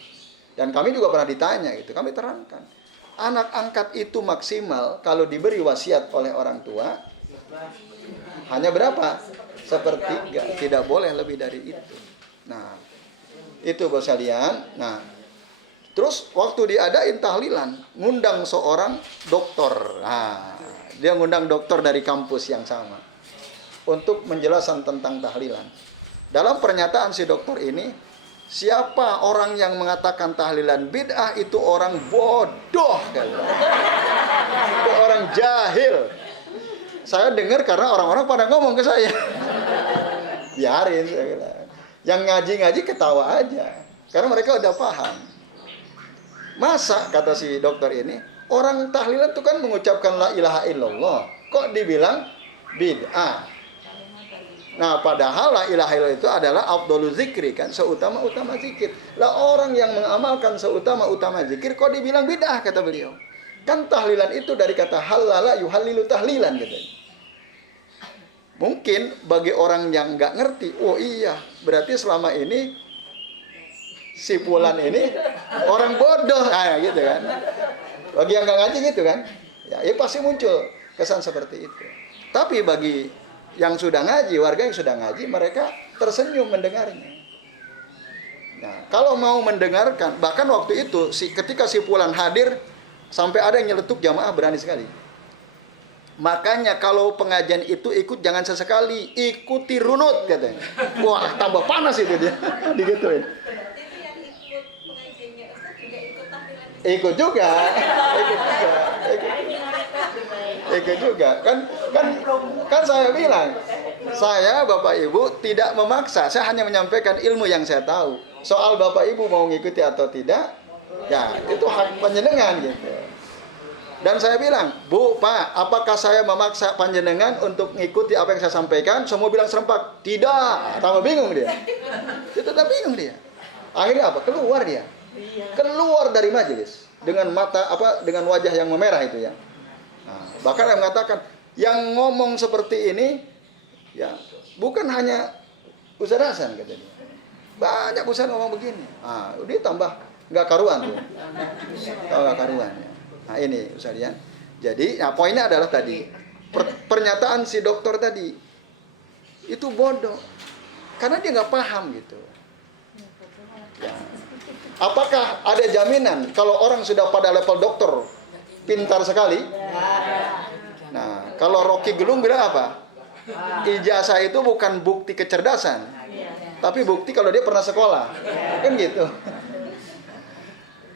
Dan kami juga pernah ditanya gitu, kami terangkan. Anak angkat itu maksimal kalau diberi wasiat oleh orang tua hanya berapa? 1/3, tidak boleh lebih dari itu. Nah, itu bos sekalian. Nah, terus waktu diadain tahlilan, ngundang seorang dokter. Nah, dia ngundang dokter dari kampus yang sama untuk menjelaskan tentang tahlilan. Dalam pernyataan si dokter ini, siapa orang yang mengatakan tahlilan bid'ah itu orang bodoh, itu orang jahil. Saya dengar karena orang-orang pada ngomong ke saya. Biarin, saya bilang. Yang ngaji-ngaji ketawa aja, karena mereka udah paham. Masa, kata si dokter ini, orang tahlilan itu kan mengucapkan la ilaha illallah, kok dibilang bid'ah? Nah, padahal la ilaha illallah itu adalah afdhalul zikri kan, seutama-utama zikir. Lah orang yang mengamalkan seutama-utama zikir kok dibilang bid'ah kata beliau. Kan tahlilan itu dari kata halala yuhallilu tahlilan gitu. Mungkin bagi orang yang nggak ngerti, oh iya, berarti selama ini si fulan ini orang bodoh, gitu kan. Bagi yang nggak ngaji gitu kan, ya pasti muncul kesan seperti itu. Tapi bagi yang sudah ngaji, warga yang sudah ngaji, mereka tersenyum mendengarnya. Nah, kalau mau mendengarkan, bahkan waktu itu, ketika si fulan hadir, sampai ada yang nyeletuk jamaah berani sekali. Makanya kalau pengajian itu ikut jangan sesekali, ikuti runut katanya. Wah, tambah panas itu dia. Digituin. Ikut juga. Ikut juga. Kan saya bilang, saya Bapak Ibu tidak memaksa, saya hanya menyampaikan ilmu yang saya tahu. Soal Bapak Ibu mau ngikuti atau tidak, ya itu hak panjenengan gitu. Dan saya bilang, Bu, Pak, apakah saya memaksa panjenengan untuk mengikuti apa yang saya sampaikan? Semua bilang serempak. Tidak. Tambah bingung dia. Dia tetap bingung dia. Akhirnya apa? Keluar dia. Keluar dari majelis dengan dengan wajah yang memerah itu ya. Nah, bahkan yang mengatakan, yang ngomong seperti ini, ya bukan hanya Ustaz Hasan kata dia. Banyak Ustaz ngomong begini. Ah, dia tambah nggak karuan tuh. Nggak karuan ya. Nah ini Ustaz ya. Jadi poinnya adalah tadi pernyataan si dokter tadi itu bodoh karena dia nggak paham gitu. Ya. Apakah ada jaminan kalau orang sudah pada level dokter pintar sekali? Nah kalau Rocky Gerung bilang apa? Ijazah itu bukan bukti kecerdasan, tapi bukti kalau dia pernah sekolah, kan gitu.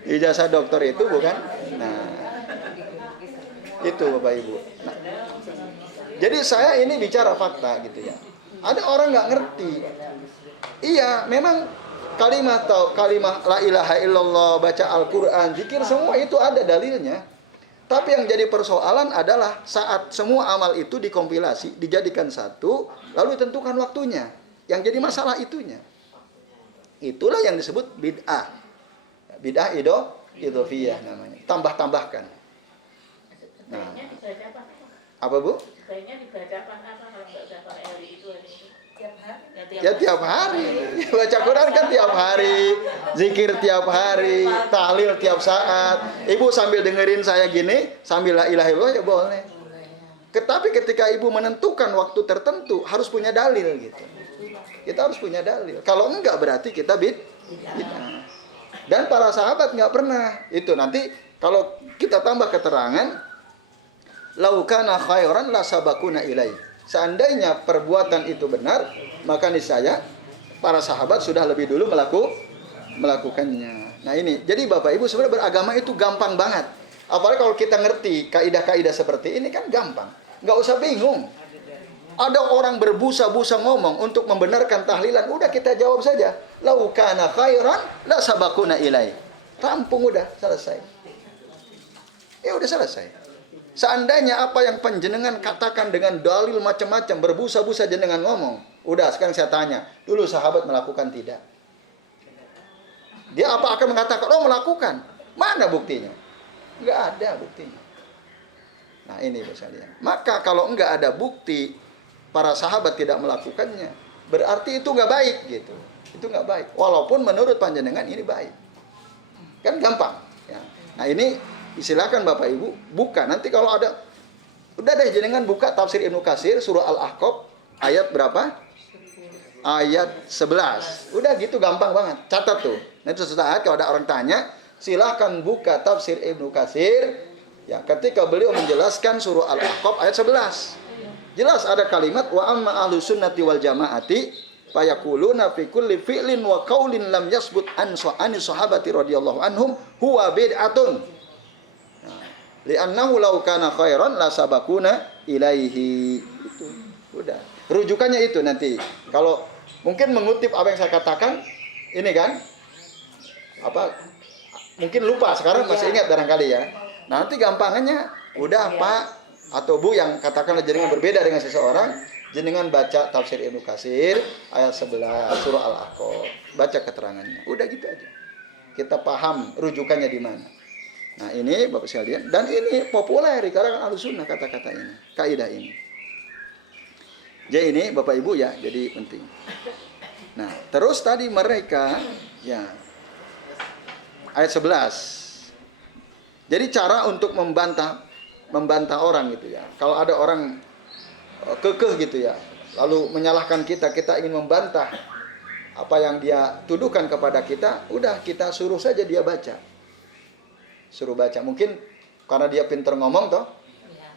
Ijazah dokter itu bukan. Nah, itu Bapak Ibu. Nah, jadi saya ini bicara fakta gitu ya. Ada orang nggak ngerti. Iya, memang kalimat la ilaha illallah, baca Al-Quran, zikir semua itu ada dalilnya. Tapi yang jadi persoalan adalah saat semua amal itu dikompilasi, dijadikan satu, lalu ditentukan waktunya. Yang jadi masalah itunya. Itulah yang disebut bid'ah. Bid'ah idhofiyah namanya. Tambah-tambahkan. Nah, apa Bu? Sebaiknya dibacakan apa kalau nggak dapat RI itu? Tiap hari? Ya tiap hari. Baca Quran kan tiap hari. Zikir tiap hari. Tahlil tiap saat. Ibu sambil dengerin saya gini, sambil la ilaha illallah ya boleh. Tetapi ketika ibu menentukan waktu tertentu, harus punya dalil gitu. Kita harus punya dalil. Kalau enggak berarti kita bid'ah. Dan para sahabat nggak pernah. Itu nanti kalau kita tambah keterangan, laukana khairan la sabakuna ilai. Seandainya perbuatan itu benar, maka niscaya para sahabat sudah lebih dulu melakukannya. Nah ini, jadi Bapak Ibu sebenarnya beragama itu gampang banget. Apalagi kalau kita ngerti kaidah-kaidah seperti ini kan gampang. Nggak usah bingung. Ada orang berbusa-busa ngomong untuk membenarkan tahlilan, udah kita jawab saja. Laukana khairan la sabakuna ilai. Rampung udah, selesai. Ya udah selesai. Seandainya apa yang panjenengan katakan dengan dalil macam-macam, berbusa-busa jenengan ngomong, udah sekarang saya tanya, dulu sahabat melakukan tidak? Dia apa akan mengatakan, oh melakukan? Mana buktinya? Enggak ada buktinya. Nah ini sekalian. Maka kalau enggak ada bukti, para sahabat tidak melakukannya, berarti itu enggak baik gitu. Itu enggak baik. Walaupun menurut panjenengan ini baik. Kan gampang. Ya. Nah ini silakan Bapak Ibu buka. Nanti kalau ada, udah deh jenengan buka tafsir Ibnu Katsir surah Al-Ahqaf ayat berapa? Ayat 11. Udah gitu gampang banget. Catat tuh. Nanti suatu saat kalau ada orang tanya, silakan buka tafsir Ibnu Katsir. Ya, ketika beliau menjelaskan surah Al-Ahqaf ayat 11. Jelas ada kalimat wa amma ahlus sunnati wal jamaati fayaquluna fi kulli fi'lin wa qaulin lam yasbut an sahabati radhiyallahu anhum huwa bid'atun. Li'annahu law kana khairan la sabakuna ilaihi. Itu. Udah. Rujukannya itu nanti. Kalau mungkin mengutip apa yang saya katakan, ini kan apa mungkin lupa, sekarang masih ingat barangkali ya. Nanti gampangannya udah Pak atau Bu yang katakanlah jaringan berbeda dengan seseorang, jenengan baca tafsir Ibnu Katsir ayat 11 surah Al-Ahqaf, baca keterangannya. Udah gitu aja. Kita paham rujukannya di mana. Nah, ini Bapak sekalian, dan ini populer di kalangan Ahlussunnah kata-kata ini, kaidah ini. Jadi ini Bapak Ibu ya, jadi penting. Nah, terus tadi mereka ya ayat 11. Jadi cara untuk membantah orang gitu ya. Kalau ada orang kekeh gitu ya, lalu menyalahkan kita ingin membantah apa yang dia tuduhkan kepada kita, udah kita suruh saja dia baca. Suruh baca. Mungkin karena dia pinter ngomong toh,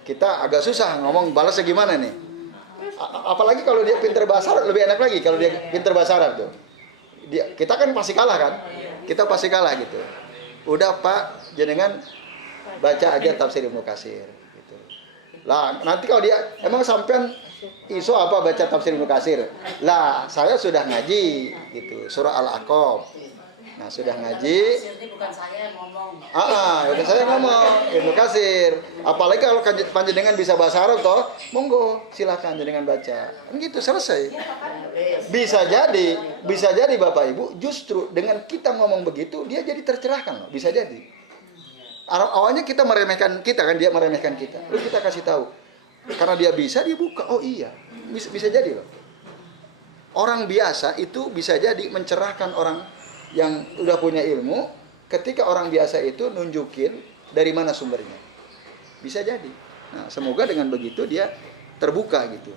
kita agak susah ngomong balasnya gimana nih. Apalagi kalau dia pinter bahasa Arab, lebih enak lagi kalau dia pinter bahasa Arab tuh. Kita kan pasti kalah kan? Kita pasti kalah gitu. Udah Pak, jenengan baca aja tafsir Ibnu Katsir gitu. Lah, nanti kalau dia emang sampean iso apa baca tafsir Ibnu Katsir? Lah, saya sudah ngaji gitu, surah Al-Ahqaf. Nah, sudah ngaji. Ini bukan saya yang ngomong. Bukan saya ngomong, Ibnu Katsir. Apalagi kalau panjenengan bisa bahasa Arab toh, monggo silakan jenengan baca. Kan gitu selesai. Bisa jadi Bapak Ibu, justru dengan kita ngomong begitu dia jadi tercerahkan loh, bisa jadi. Awalnya kita meremehkan kita kan, dia meremehkan kita. Lalu kita kasih tahu. Karena dia bisa, dia buka. Oh iya, bisa jadi loh. Orang biasa itu bisa jadi mencerahkan orang yang udah punya ilmu, ketika orang biasa itu nunjukin dari mana sumbernya. Bisa jadi. Nah, semoga dengan begitu dia terbuka gitu.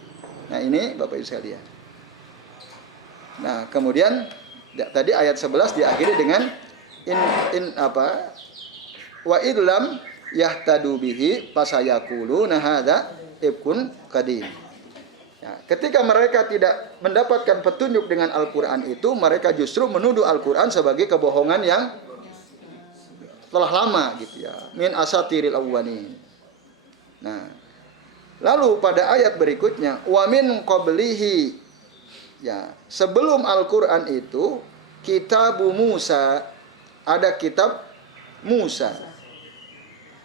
Nah, ini Bapak Ibu sekalian. Nah, kemudian tadi ayat 11 diakhiri dengan wa idlam yahtadu bihi fasayaquluna hadza ibkun qadim. Ya, ketika mereka tidak mendapatkan petunjuk dengan Al-Quran itu, mereka justru menuduh Al-Quran sebagai kebohongan yang telah lama gitu ya. Min asatiril awwalin. Nah, lalu pada ayat berikutnya, wa min qablihi, ya, sebelum Al-Quran itu kitabu Musa, ada kitab Musa.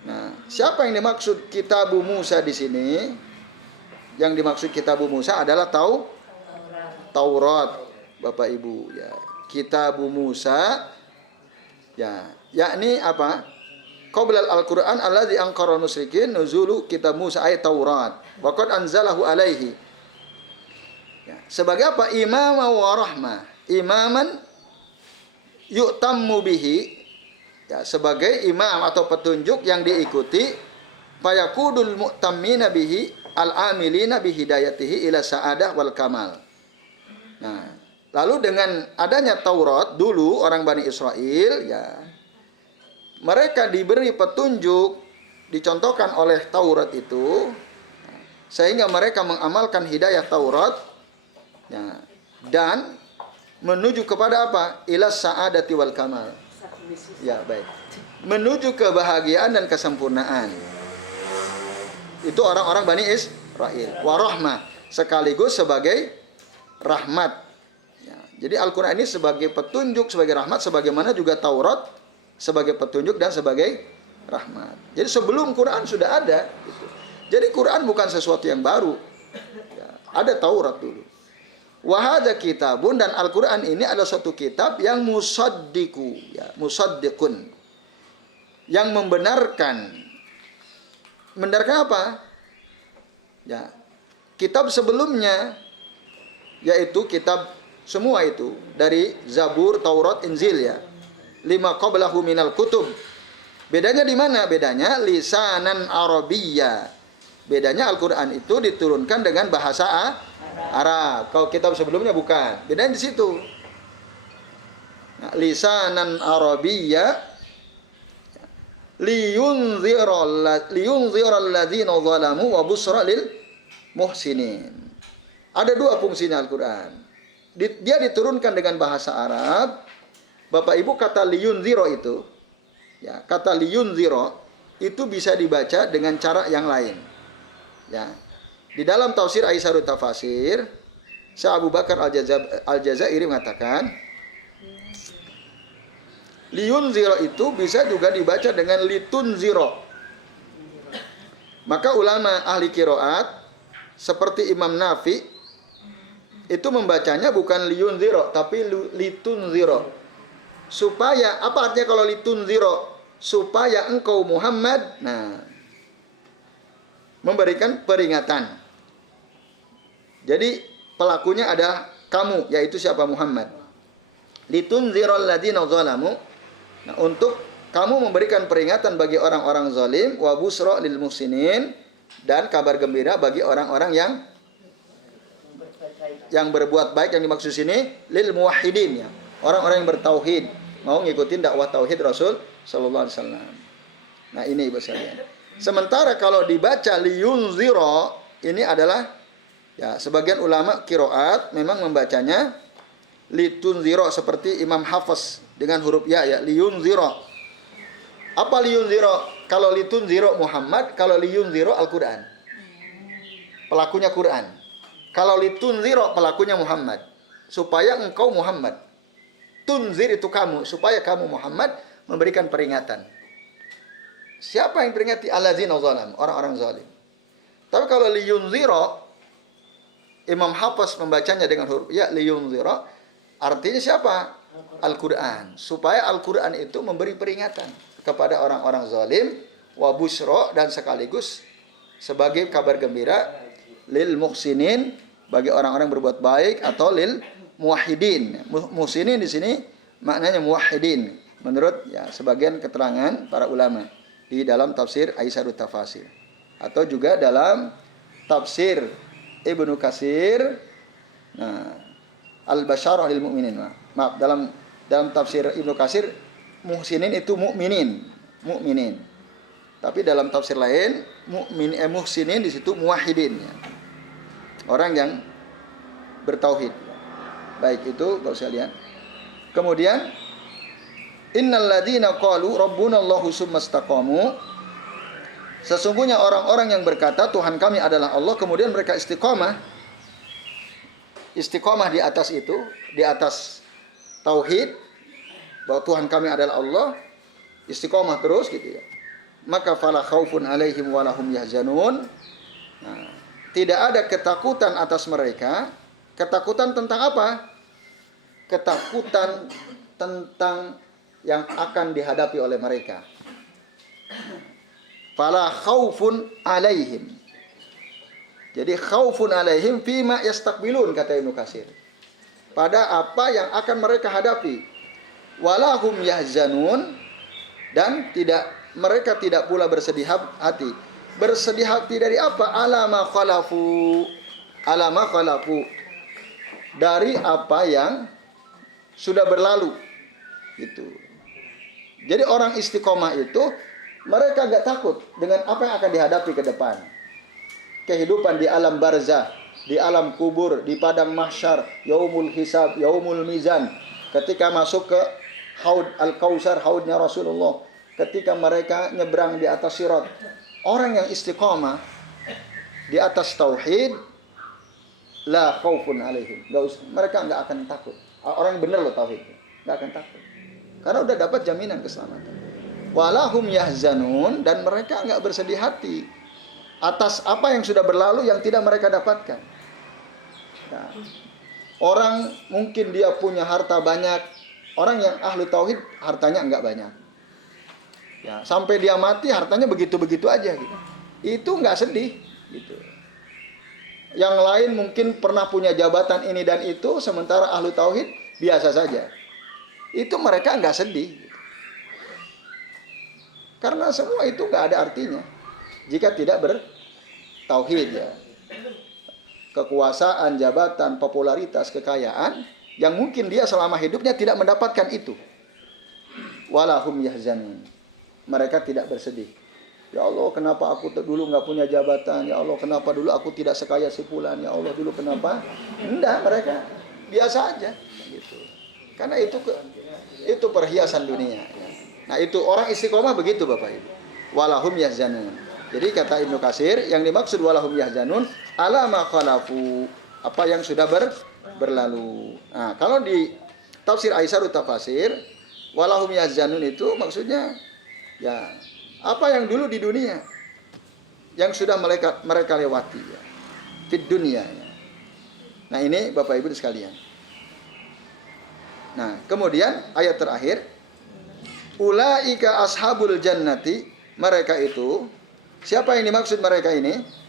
Nah, siapa yang dimaksud kitabu Musa di sini? Yang dimaksud kitabu Musa adalah Taurat, Bapak Ibu ya. Kitabu Musa ya, yakni apa? Qablal Al-Qur'an allazi anqara musyrikin nuzulu kitab Musa ayat Taurat. Wa qad anzalahu alaihi. Ya, sebagai apa? Imama wa rahmah. Imaman yu'tammu bihi. Ya, sebagai imam atau petunjuk yang diikuti, fayaqudul mu'tammina bihi al-amilina bihidayatihi ila sa'adah wal kamal. Nah, lalu dengan adanya Taurat dulu orang Bani Israel ya, mereka diberi petunjuk, dicontohkan oleh Taurat itu, sehingga mereka mengamalkan hidayah Taurat ya, dan menuju kepada apa? Ila sa'adati wal kamal. Ya, baik. Menuju kebahagiaan dan kesempurnaan. Itu orang-orang Bani Israel. Warahmah, sekaligus sebagai rahmat. Ya, jadi Al-Quran ini sebagai petunjuk, sebagai rahmat, sebagaimana juga Taurat sebagai petunjuk dan sebagai rahmat. Jadi sebelum Quran sudah ada. Gitu. Jadi Quran bukan sesuatu yang baru. Ya, ada Taurat dulu. Wahada kitabun, dan Al-Quran ini adalah suatu kitab yang musaddiku, ya, musaddiqun, yang membenarkan. Membenarkan apa? Ya, kitab sebelumnya, yaitu kitab semua itu dari Zabur, Taurat, Injil ya. 5 qablahu minal kutub. Bedanya di mana? Bedanya lisanan Arabiyya. Bedanya Al-Qur'an itu diturunkan dengan bahasa Arab. Kalau kitab sebelumnya bukan. Bedanya di situ. Nah, lisanan Arabiyya liyunziral ladzina zalamu wa busra lil muhsinin. Ada dua fungsinya Al-Qur'an. Dia diturunkan dengan bahasa Arab. Bapak Ibu, kata liyunziro itu, ya, kata liyunziro itu bisa dibaca dengan cara yang lain. Ya. Di dalam tafsir Aisyarut Tafasir, Syekh Abu Bakar Al-Jazairi mengatakan, liyunziro itu bisa juga dibaca dengan litunziro. Maka ulama ahli qiraat seperti Imam Nafi itu membacanya bukan liyunziro tapi litunziro. Supaya apa artinya kalau litunziro? Supaya engkau Muhammad memberikan peringatan. Jadi pelakunya ada kamu, yaitu siapa? Muhammad. Litunzirol ladina zalamu. Nah, untuk kamu memberikan peringatan bagi orang-orang zalim, wa busra lil muhsinin, dan kabar gembira bagi orang-orang yang berbuat baik. Yang dimaksud sini lil muwahhidin, ya. Orang-orang yang bertauhid, mau ngikutin dakwah tauhid Rasul sallallahu alaihi wasallam. Nah, ini Ibu sekalian. Sementara kalau dibaca liyunziro, ini adalah ya sebagian ulama qiraat memang membacanya litunziro seperti Imam Hafiz dengan huruf ya, liyunziro. Apa liyunziro? Kalau litunziro Muhammad, kalau liyunziro Al-Qur'an. Pelakunya Quran. Kalau litunziro pelakunya Muhammad. Supaya engkau Muhammad. Tunzir itu kamu, supaya kamu Muhammad memberikan peringatan. Siapa yang peringati? Allazina zalam, orang-orang zalim. Tapi kalau liyunziro, Imam Hafiz membacanya dengan huruf ya liyunziro, artinya siapa? Al-Qur'an. Supaya Al-Qur'an itu memberi peringatan kepada orang-orang zalim, wa busyra, dan sekaligus sebagai kabar gembira lil muhsinin, bagi orang-orang berbuat baik, atau lil muwahhidin. Muhsinin di sini maknanya muwahhidin menurut ya sebagian keterangan para ulama di dalam tafsir Aisyarut Tafasir, atau juga dalam tafsir Ibnu Katsir, Al-Basyarah lil Mu'minin. Maaf, dalam tafsir Ibnu Katsir muhsinin itu mukminin. Tapi dalam tafsir lain muhsinin di situ muwahhidin, ya. Orang yang bertauhid. Baik, itu kalau saya lihat. Kemudian innal ladzina qalu rabbunallahu tsumastaqamu, sesungguhnya orang-orang yang berkata Tuhan kami adalah Allah, kemudian mereka istiqomah di atas itu, di atas tauhid bahwa Tuhan kami adalah Allah, istiqomah terus gitu ya. Maka fala khaufun alaihim walahum yahzanun. Nah, tidak ada ketakutan atas mereka. Ketakutan tentang apa? Ketakutan tentang yang akan dihadapi oleh mereka. Fala khaufun alaihim. Jadi khaufun alaihim fima yastaqbilun, kata Ibnu Katsir. Pada apa yang akan mereka hadapi. Walahum yahzanun, dan mereka tidak pula bersedih hati. Bersedih hati dari apa? Alama khalafu. Dari apa yang sudah berlalu. Gitu. Jadi orang istiqomah itu mereka enggak takut dengan apa yang akan dihadapi ke depan. Kehidupan di alam barzah, di alam kubur, di padang mahsyar, yaumul hisab, yaumul mizan, ketika masuk ke haud al-kausar, haudnya Rasulullah, ketika mereka nyebrang di atas sirat. Orang yang istiqomah di atas tauhid, la khaufun alaihim. Mereka enggak akan takut. Orang yang benar loh tauhid, enggak akan takut. Karena udah dapat jaminan keselamatan. Walahum yahzanun, dan mereka enggak bersedih hati atas apa yang sudah berlalu yang tidak mereka dapatkan. Nah, orang mungkin dia punya harta banyak, orang yang ahli tauhid hartanya enggak banyak. Ya, sampai dia mati hartanya begitu-begitu aja gitu. Itu enggak sedih gitu. Yang lain mungkin pernah punya jabatan ini dan itu, sementara ahli tauhid biasa saja. Itu mereka enggak sedih gitu. Karena semua itu enggak ada artinya jika tidak bertauhid, ya. Kekuasaan, jabatan, popularitas, kekayaan yang mungkin dia selama hidupnya tidak mendapatkan itu. Walahum yahzanun. Mereka tidak bersedih. Ya Allah, kenapa aku dulu nggak punya jabatan? Ya Allah, kenapa dulu aku tidak sekaya si fulan? Ya Allah, dulu kenapa? Enggak, mereka biasa aja gitu. Karena itu perhiasan dunia. Nah, itu orang istiqomah begitu Bapak Ibu. Walahum yahzanun. Jadi kata Ibnu Katsir, yang dimaksud walahum yahzanun ala ma khalafu, apa yang sudah berlalu. Nah, kalau di tafsir Aisyarut Tafasir, walahum yahzanun itu maksudnya ya apa yang dulu di dunia yang sudah mereka lewati, ya. fid dunya. Nah, ini Bapak Ibu sekalian. Nah, kemudian ayat terakhir, ulaika ashabul jannati, mereka itu, siapa yang dimaksud mereka ini?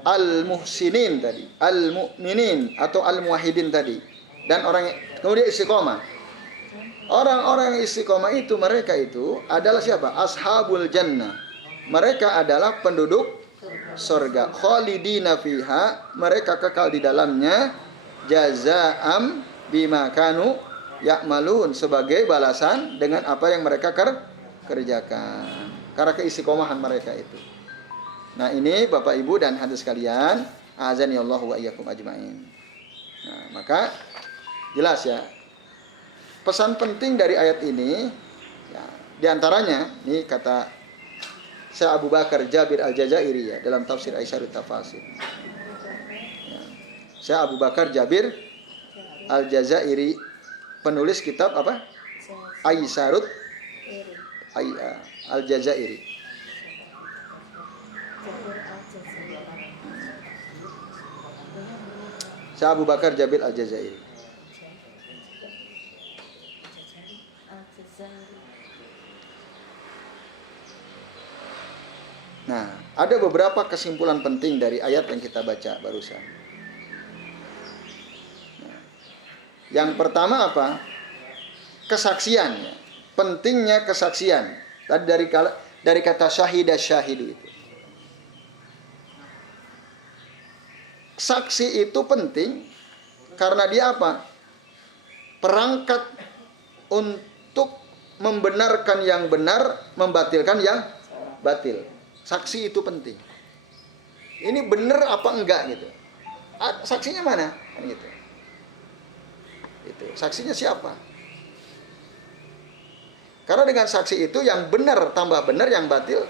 Al-muhsinin tadi, al-mu'minin atau al-muwahhidin tadi. Dan orang, kemudian istiqomah. Orang-orang istiqomah itu, mereka itu adalah siapa? Ashabul jannah. Mereka adalah penduduk surga. Khalidina fiha, mereka kekal di dalamnya. Jazaa'am bima kanu ya'malun, sebagai balasan dengan apa yang mereka kerjakan. Karena keistiqomahan mereka itu. Nah, ini Bapak Ibu dan hadirin sekalian, azani Allah wa iyyakum ajmain. Nah, maka jelas ya. Pesan penting dari ayat ini ya, diantaranya ini kata Syekh Abu Bakar Jabir Al-Jazairi ya, dalam tafsir Aisyarut Tafasir. Ya. Syekh Abu Bakar Jabir Al-Jazairi, penulis kitab apa? Aisyarut Al-Jazairi. Syekh Abu Bakar Jabir Al-Jazairi. Nah, ada beberapa kesimpulan penting dari ayat yang kita baca barusan. Nah, yang pertama apa? Kesaksian. Ya. Pentingnya kesaksian. Tadi dari kata syahidah syahidu itu. Saksi itu penting karena dia apa? Perangkat untuk membenarkan yang benar, membatilkan yang batil. Saksi itu penting. Ini benar apa enggak gitu. Saksinya mana? Kan gitu. Itu. Saksinya siapa? Karena dengan saksi itu yang benar tambah benar, yang batil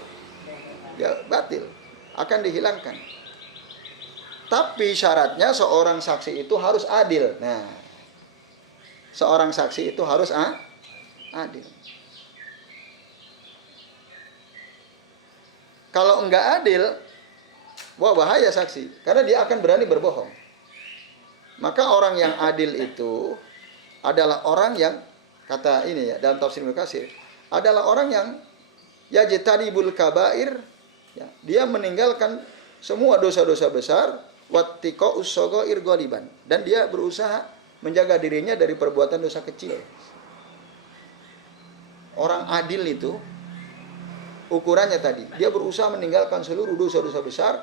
ya batil, akan dihilangkan. Tapi syaratnya seorang saksi itu harus adil. Nah, seorang saksi itu harus adil. Kalau enggak adil, wah bahaya saksi. Karena dia akan berani berbohong. Maka orang yang adil itu adalah orang yang, kata ini ya, dalam tafsir Ibnu Katsir, adalah orang yang yajtanibul kabair, ya, dia meninggalkan semua dosa-dosa besar, wattiqa'us shaghair ghaliban, dan dia berusaha menjaga dirinya dari perbuatan dosa kecil. Orang adil itu ukurannya tadi, dia berusaha meninggalkan seluruh dosa-dosa besar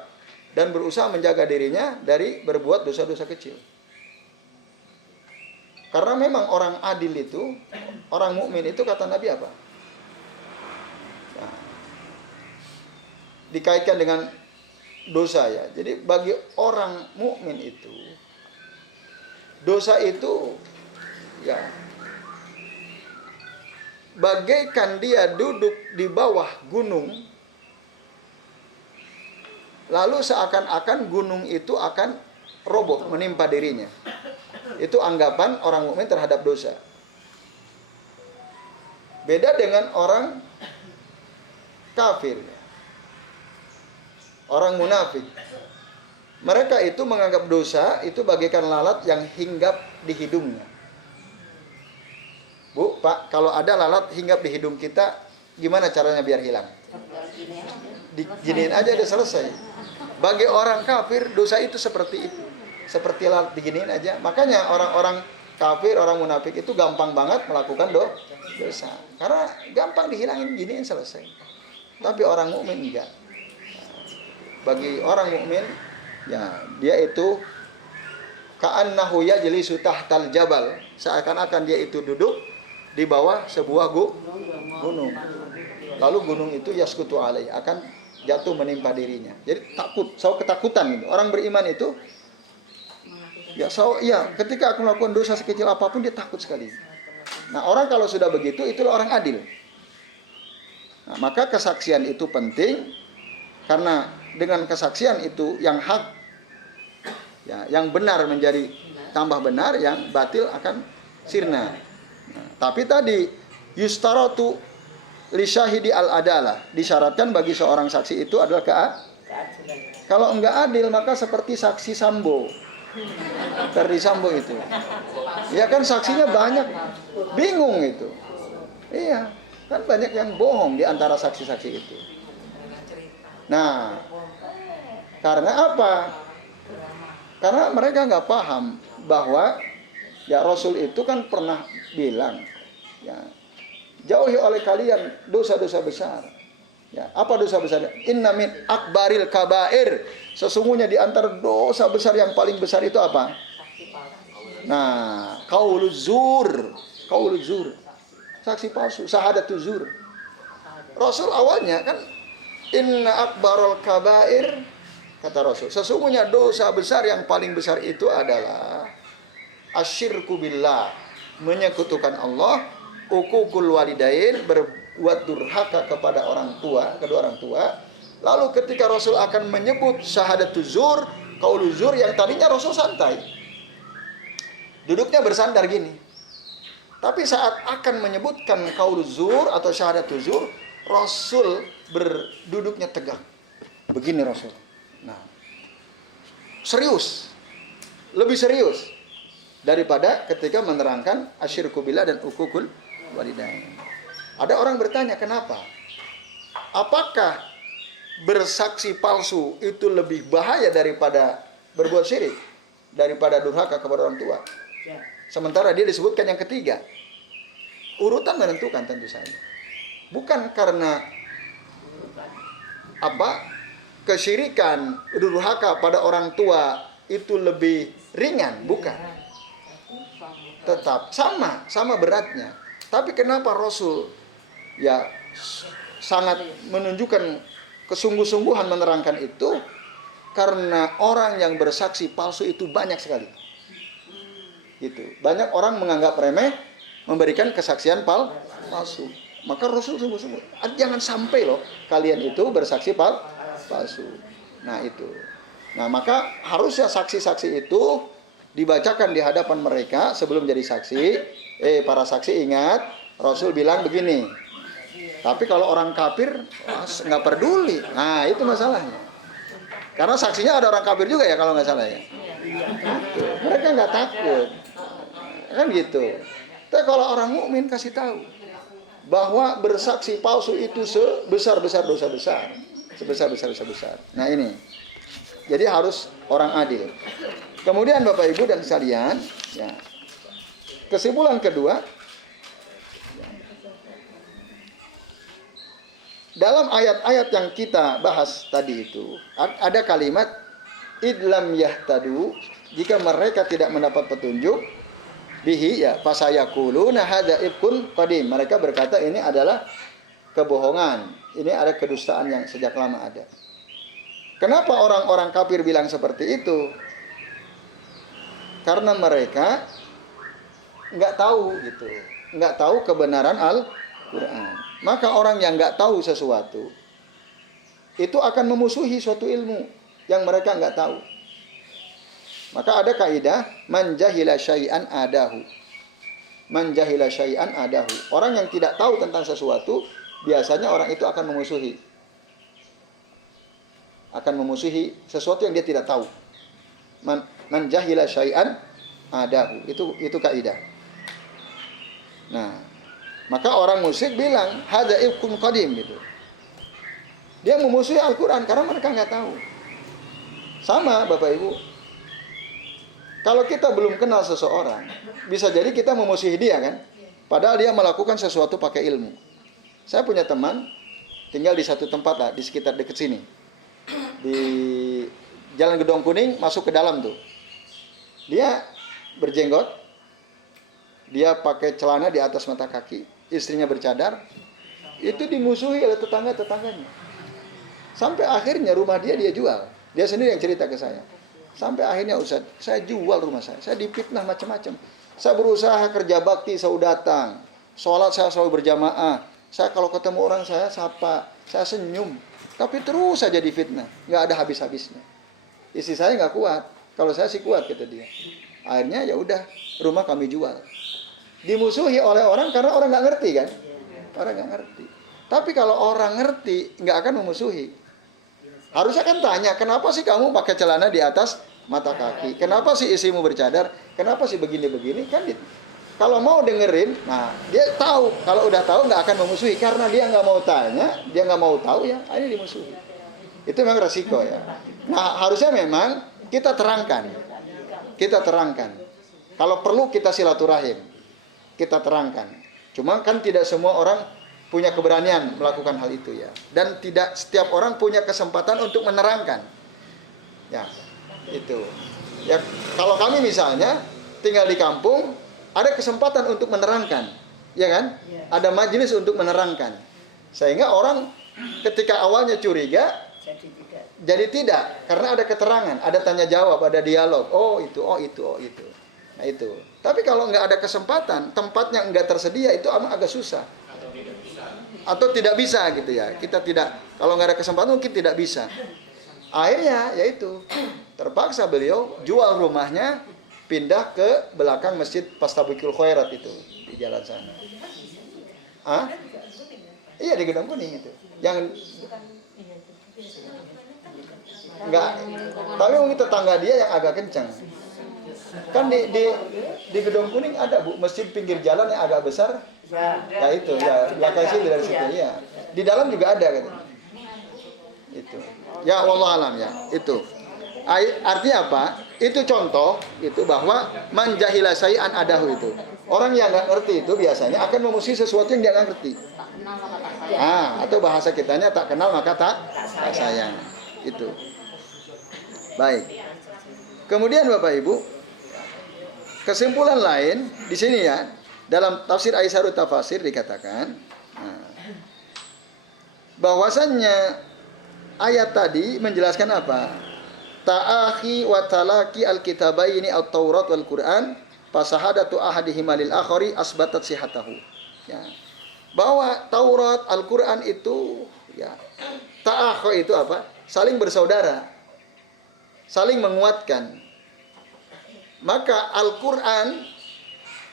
dan berusaha menjaga dirinya dari berbuat dosa-dosa kecil. Karena memang orang adil itu, orang mukmin itu, kata Nabi apa? Nah, dikaitkan dengan dosa ya. Jadi bagi orang mukmin itu, dosa itu ya bagaikan dia duduk di bawah gunung, lalu seakan-akan gunung itu akan roboh menimpa dirinya. Itu anggapan orang mukmin terhadap dosa. Beda dengan orang kafir, orang munafik. Mereka itu menganggap dosa itu bagaikan lalat yang hinggap di hidungnya. Bu, Pak, kalau ada lalat hinggap di hidung kita, gimana caranya biar hilang? Diginiin aja udah selesai. Bagi orang kafir, dosa itu seperti itu. Seperti lalat diginiin aja. Makanya orang-orang kafir, orang munafik itu gampang banget melakukan dosa. Karena gampang dihilangin, giniin selesai. Tapi orang mukmin enggak. Bagi orang mukmin, ya dia itu ka'annahu yajlisu tahtal jabal. Seakan-akan dia itu duduk di bawah sebuah gunung. Lalu gunung itu yaskutu alaih, akan jatuh menimpa dirinya. Jadi takut, ketakutan gitu. Orang beriman itu ya ketika aku melakukan dosa sekecil apapun dia takut sekali. Nah, orang kalau sudah begitu itulah orang adil. Nah, maka kesaksian itu penting karena dengan kesaksian itu yang hak ya, yang benar menjadi tambah benar, yang batil akan sirna. Nah, tapi tadi yustaratu li syahidi al-adalah, disyaratkan bagi seorang saksi itu adalah Kalau enggak adil maka seperti saksi Sambo. Verdi Sambo itu. Ya kan saksinya banyak, bingung itu. Iya, kan banyak yang bohong di antara saksi-saksi itu. Nah, karena apa? Karena mereka nggak paham bahwa ya Rasul itu kan pernah bilang, ya, jauhi oleh kalian dosa-dosa besar. Ya, apa dosa besar? Inna min akbaril kabair. Sesungguhnya di antara dosa besar yang paling besar itu apa? Nah, qauluz zur. Saksi palsu, syahadatuz zur. Rasul awalnya kan inna akbarul kabair, kata Rasul, sesungguhnya dosa besar yang paling besar itu adalah asyirku billah, menyekutukan Allah, uququl walidain, berbuat durhaka kepada kedua orang tua. Lalu ketika Rasul akan menyebut syahadatuz zur, qauluz zur, yang tadinya Rasul santai, duduknya bersandar gini. Tapi saat akan menyebutkan qauluz zur atau syahadatuz zur, Rasul berduduknya tegak. Begini Rasul. Nah, serius. Lebih serius daripada ketika menerangkan asyirku billah dan uququl walidain. Ada orang bertanya, kenapa? Apakah bersaksi palsu itu lebih bahaya daripada berbuat syirik, daripada durhaka kepada orang tua? Sementara dia disebutkan yang ketiga. Urutan menentukan tentu saja. Bukan karena kesyirikan, durhaka pada orang tua itu lebih ringan, bukan. Tetap sama beratnya. Tapi kenapa Rasul ya sangat menunjukkan kesungguh-sungguhan menerangkan itu? Karena orang yang bersaksi palsu itu banyak sekali. Gitu. Banyak orang menganggap remeh memberikan kesaksian palsu. Maka Rasul sungguh-sungguh, jangan sampai loh kalian itu bersaksi palsu. Nah itu. Nah maka harusnya saksi-saksi itu dibacakan di hadapan mereka sebelum jadi saksi. Para saksi ingat, Rasul bilang begini. Tapi kalau orang kafir nggak peduli. Nah itu masalahnya. Karena saksinya ada orang kafir juga ya kalau nggak salah ya. Gitu. Mereka nggak takut. Kan gitu. Tapi kalau orang mukmin kasih tahu bahwa bersaksi palsu itu sebesar-besar dosa besar. Sebesar-besar dosa besar. Nah ini. Jadi harus orang adil. Kemudian Bapak Ibu dan sekalian, ya. Kesimpulan kedua, ya. Dalam ayat-ayat yang kita bahas tadi itu, ada kalimat idlam yahtadu, jika mereka tidak mendapat petunjuk, bihi ya fasayaquluna hadza ifkun qadim. Mereka berkata ini adalah kebohongan, ini ada kedustaan yang sejak lama ada. Kenapa orang-orang kafir bilang seperti itu? Karena mereka nggak tahu gitu, nggak tahu kebenaran Al-Quran. Maka orang yang nggak tahu sesuatu itu akan memusuhi suatu ilmu yang mereka nggak tahu. Maka ada kaidah man jahila syai'an adahu. Man jahila syai'an adahu. Orang yang tidak tahu tentang sesuatu, biasanya orang itu akan memusuhi. Akan memusuhi sesuatu yang dia tidak tahu. Man jahila syai'an adahu. Itu kaidah. Nah, maka orang musyrik bilang hadza ifkun qadim gitu. Dia memusuhi Al-Quran karena mereka nggak tahu. Sama Bapak Ibu. Kalau kita belum kenal seseorang, bisa jadi kita memusuhi dia kan? Padahal dia melakukan sesuatu pakai ilmu. Saya punya teman tinggal di satu tempat lah, di sekitar dekat sini. Di Jalan Gedong Kuning, masuk ke dalam tuh. Dia berjenggot, dia pakai celana di atas mata kaki, istrinya bercadar. Itu dimusuhi oleh tetangga-tetangganya. Sampai akhirnya rumah dia jual. Dia sendiri yang cerita ke saya. Sampai akhirnya Ustaz, saya jual rumah saya difitnah macam-macam. Saya berusaha kerja bakti, saya datang. Sholat saya selalu berjamaah. Saya kalau ketemu orang saya sapa, saya senyum. Tapi terus saja difitnah, nggak ada habis-habisnya. Istri saya nggak kuat, kalau saya sih kuat kata dia. Akhirnya ya udah, rumah kami jual. Dimusuhi oleh orang karena orang nggak ngerti kan? Orang nggak ngerti. Tapi kalau orang ngerti, nggak akan memusuhi. Harusnya kan tanya, kenapa sih kamu pakai celana di atas mata kaki? Kenapa sih isimu bercadar? Kenapa sih begini-begini? Kan kalau mau dengerin, nah dia tahu. Kalau udah tahu nggak akan memusuhi. Karena dia nggak mau tanya, dia nggak mau tahu ya, ini dimusuhi. Itu memang resiko ya. Nah harusnya memang kita terangkan. Kita terangkan. Kalau perlu kita silaturahim. Kita terangkan. Cuma kan tidak semua orang punya keberanian melakukan hal itu ya. Dan tidak setiap orang punya kesempatan untuk menerangkan. Ya, itu. Ya, kalau kami misalnya tinggal di kampung, ada kesempatan untuk menerangkan. Ya kan? Ada majelis untuk menerangkan. Sehingga orang ketika awalnya curiga, jadi tidak. Karena ada keterangan, ada tanya jawab, ada dialog. Oh itu, oh itu, oh itu. Nah itu. Tapi kalau nggak ada kesempatan, tempatnya nggak tersedia, itu agak susah. Atau tidak bisa gitu ya. Kita tidak, kalau nggak ada kesempatan mungkin tidak bisa. Akhirnya yaitu terpaksa beliau jual rumahnya, pindah ke belakang masjid Pastabikul Khairat itu di jalan sana. Ah? Iya di Gedung Kuning itu. Yang enggak, tapi mungkin tetangga dia yang agak kencang. Kan di Gedung Kuning ada Bu, masjid pinggir jalan yang agak besar. Ya itu, ya belakang situ dari situ ya. Di dalam juga ada gitu. Itu. Ya wallahu alam ya, itu. Artinya apa? Itu contoh itu bahwa man jahila syai'an adahu itu. Orang yang enggak ngerti itu biasanya akan memusuhi sesuatu yang dia enggak ngerti. Atau bahasa kitanya tak kenal maka tak sayang. Itu. Baik. Kemudian Bapak Ibu, kesimpulan lain di sini ya, dalam tafsir Aisarut Tafasir dikatakan bahwasannya ayat tadi menjelaskan apa? Ta'akhi wa talaki al-kitabaini at-Taurat wal Quran fasahadatu ahadihima lil akhari asbatat sihatahu. Ya. Bahwa Taurat, Al-Quran itu ya, ta'akhi itu apa? Saling bersaudara. Saling menguatkan. Maka Al-Quran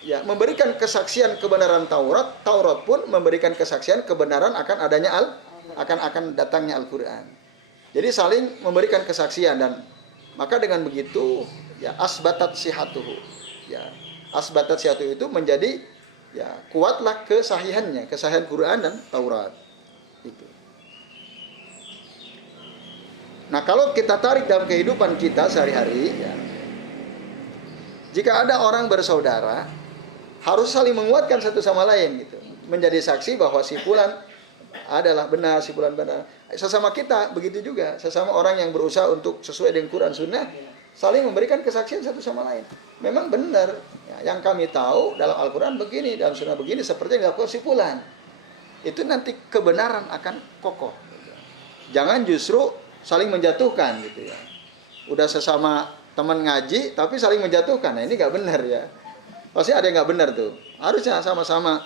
ya memberikan kesaksian kebenaran Taurat, Taurat pun memberikan kesaksian kebenaran akan adanya akan datangnya Al-Quran. Jadi saling memberikan kesaksian dan maka dengan begitu ya asbatat sihatuhu. Ya, asbatat sihatuhu itu menjadi ya kuatlah kesahihannya, kesahihan Quran dan Taurat. Itu. Nah, kalau kita tarik dalam kehidupan kita sehari-hari ya, jika ada orang bersaudara harus saling menguatkan satu sama lain gitu. Menjadi saksi bahwa si fulan adalah benar, si fulan benar. Sesama kita begitu juga, sesama orang yang berusaha untuk sesuai dengan Quran Sunnah saling memberikan kesaksian satu sama lain. Memang benar ya, yang kami tahu dalam Al-Quran begini, dalam Sunnah begini, seperti yang dilakukan si fulan. Itu nanti kebenaran akan kokoh. Jangan justru saling menjatuhkan gitu ya. Udah sesama teman ngaji tapi saling menjatuhkan. Nah, ini nggak benar ya. Pasti ada yang nggak benar tuh. Harusnya sama-sama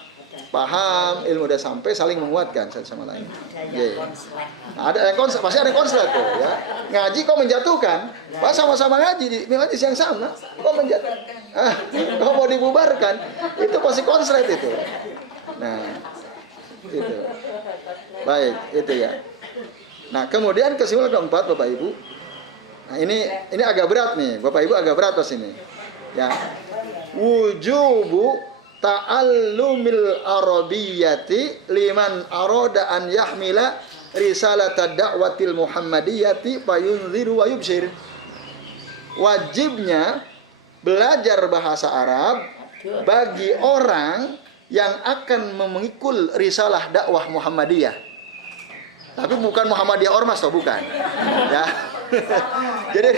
paham, ilmu udah sampai, saling menguatkan satu sama lain. Nah, ada yang pasti ada konslet tuh ya. Ngaji kok menjatuhkan? Pas sama-sama ngaji di majlis yang sama, kok menjatuhkan? Kok mau dibubarkan? Itu pasti konslet itu. Nah, itu. Baik, itu ya. Nah, kemudian kesimpulan keempat Bapak Ibu. Nah, ini agak berat nih, Bapak Ibu agak berat pas ini. Ya. Wujubu ta'allumil arabiyyati liman arada an yahmila risalata da'watil muhammadiyati fayunziru wa yubshir. Wajibnya belajar bahasa Arab bagi orang yang akan memikul risalah dakwah Muhammadiyah. Tapi bukan Muhammadiyah Ormas toh, bukan. Ya. Jadi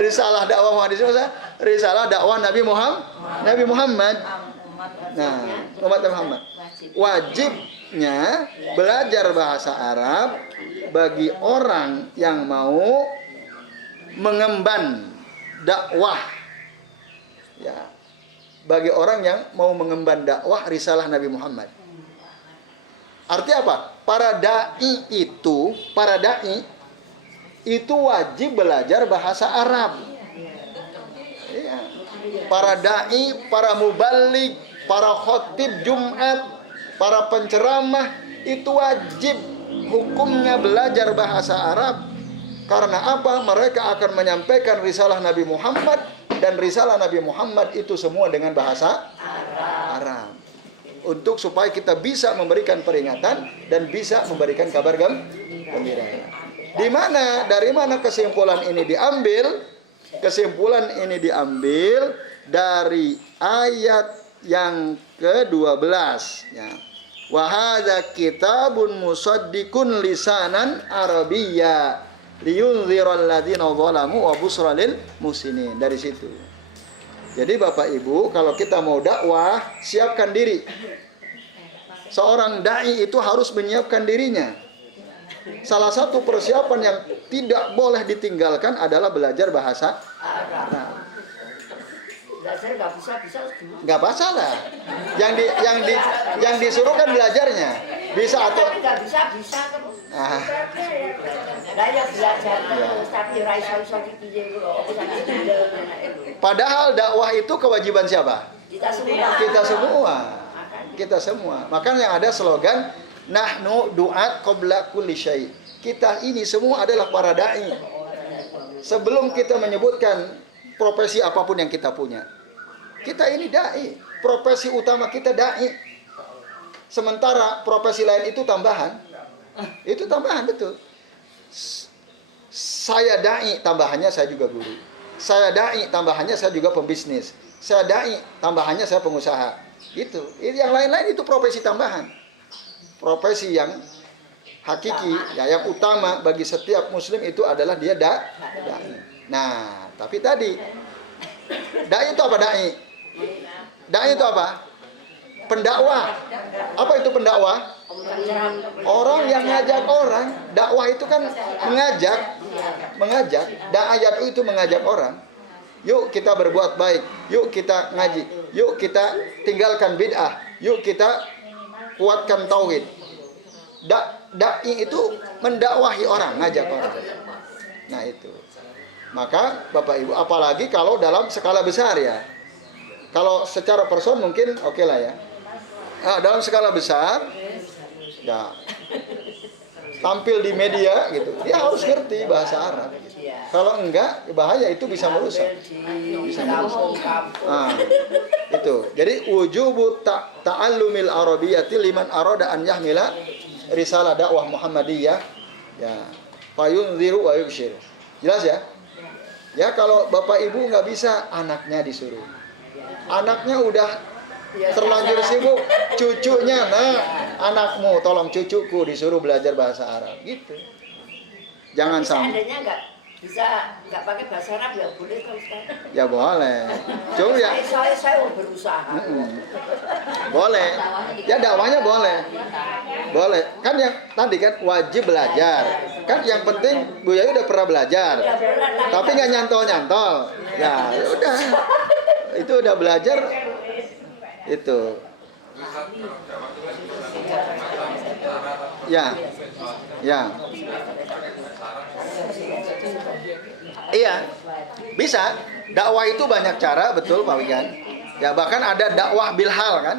risalah dakwah Muhammadiyah, risalah dakwah Nabi Muhammad. Nah, umat Muhammad. Wajibnya belajar bahasa Arab bagi orang yang mau mengemban dakwah. Ya. Bagi orang yang mau mengemban dakwah risalah Nabi Muhammad. Artinya apa? Para dai itu wajib belajar bahasa Arab. Ya. Para dai, para muballigh, para khotib Jumat, para penceramah itu wajib hukumnya belajar bahasa Arab Karena apa? Mereka akan menyampaikan risalah Nabi Muhammad, dan risalah Nabi Muhammad itu semua dengan bahasa Arab. Untuk supaya kita bisa memberikan peringatan dan bisa memberikan kabar gembira. Dari mana kesimpulan ini diambil? Kesimpulan ini diambil dari ayat yang ke-12 ya. Wa hadza kitabun musaddiqun lisanan arabiyya liyunziral ladzina zalamu wa busra lil muhsinin. Dari situ. Jadi Bapak Ibu, kalau kita mau dakwah, siapkan diri. Seorang dai itu harus menyiapkan dirinya. Salah satu persiapan yang tidak boleh ditinggalkan adalah belajar bahasa Arab. Nggak masalah. Yang disuruh kan belajarnya. Bisa atau nggak bisa terus. Saya belajar terus, tapi padahal dakwah itu kewajiban siapa? Kita semua. Makanya yang ada slogan nahnu du'at qabla kulli syai'. Kita ini semua adalah para dai. Sebelum kita menyebutkan profesi apapun yang kita punya, kita ini dai. Profesi utama kita dai. Sementara profesi lain itu tambahan. Itu tambahan, betul. Saya dai, tambahannya saya juga guru. Saya dai, tambahannya saya juga pembisnis. Saya dai, tambahannya saya pengusaha. Itu. Yang lain-lain itu profesi tambahan. Profesi yang hakiki, ya, yang utama bagi setiap muslim itu adalah dia dai. Nah, tapi tadi dai itu apa dai? Dai itu apa? Pendakwah. Apa itu pendakwah? Orang yang ngajak orang. Dakwah itu kan mengajak. Da'ayat itu mengajak orang. Yuk kita berbuat baik. Yuk kita ngaji. Yuk kita tinggalkan bid'ah. Yuk kita kuatkan tauhid. Dai itu mendakwahi orang, ngajak orang. Nah itu. Maka Bapak Ibu, apalagi kalau dalam skala besar ya. Kalau secara person mungkin oke lah ya. Nah, dalam skala besar, ya tampil di media gitu, dia harus ngerti bahasa Arab. Kalau enggak, bahaya, itu bisa merusak. Nah, itu. Jadi wujubu ta'allumil arabiyyati liman arada an yahmila risalah dakwah Muhammadiyah. Ya, fayunziru wa yubshir. Jelas ya? Ya, kalau Bapak Ibu nggak bisa, anaknya disuruh. Anaknya udah terlanjur sibuk, cucunya, nah, anakmu, tolong cucuku disuruh belajar bahasa Arab, gitu. Jangan sampai. Seandainya nggak pakai bahasa Arab ya boleh kalau sekarang. Ya boleh. Cuma ya. Saya mau berusaha. Boleh. Ya dakwahnya boleh. Boleh. Kan yang tadi kan wajib belajar. Kan yang penting Bu Yayu udah pernah belajar. Tapi nggak nyantol-nyantol. Ya udah. Itu udah belajar. Itu. Ya. Ya. Iya, bisa. Dakwah itu banyak cara, betul Pak Wigan. Ya, bahkan ada dakwah bil hal kan,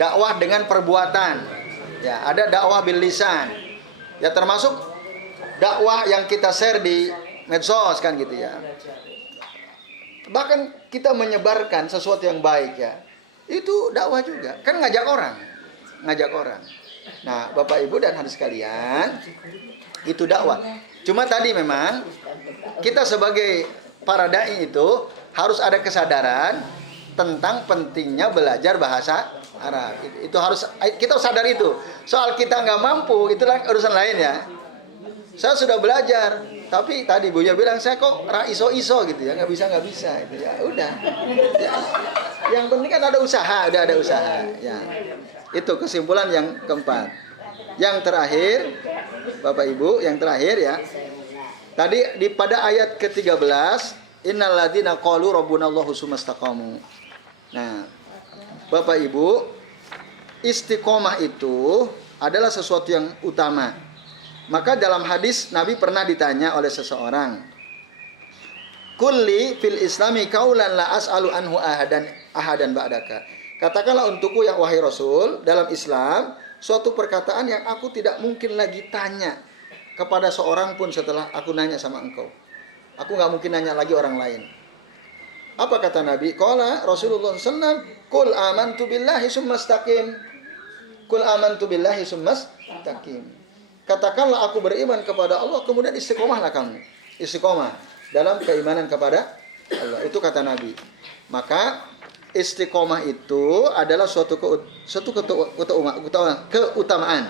dakwah dengan perbuatan. Ya, ada dakwah bil lisan. Ya, termasuk dakwah yang kita share di medsos kan gitu ya. Bahkan kita menyebarkan sesuatu yang baik ya. Itu dakwah juga. Kan ngajak orang. Nah, Bapak Ibu dan hadirin sekalian, itu dakwah. Cuma tadi memang kita sebagai para dai itu harus ada kesadaran tentang pentingnya belajar bahasa Arab. Itu harus kita sadar itu. Soal kita nggak mampu itu urusan lain ya. Saya sudah belajar, tapi tadi Buya bilang saya kok iso gitu ya, nggak bisa gitu ya. Udah. Ya. Yang penting kan ada usaha, udah ada usaha. Ya. Itu kesimpulan yang keempat. Yang terakhir, Bapak Ibu, yang terakhir ya. Tadi pada ayat ke-13, innal ladzina qalu rabbunallahu tsumastaqamu. Nah, Bapak Ibu, istiqomah itu adalah sesuatu yang utama. Maka dalam hadis Nabi pernah ditanya oleh seseorang, "Kulli fil islami qaulan la as'alu anhu ahadan ba'daka." Katakanlah untukku ya wahai Rasul, dalam Islam suatu perkataan yang aku tidak mungkin lagi tanya kepada seorang pun setelah aku nanya sama engkau. Aku nggak mungkin nanya lagi orang lain. Apa kata Nabi? Qala Rasulullah SAW, Qul amantu billahi summastaqim. Qul amantu billahi summastaqim. Katakanlah aku beriman kepada Allah, kemudian istiqomahlah kamu. Istiqomah dalam keimanan kepada Allah. Itu kata Nabi. Maka istiqomah itu adalah suatu keutamaan.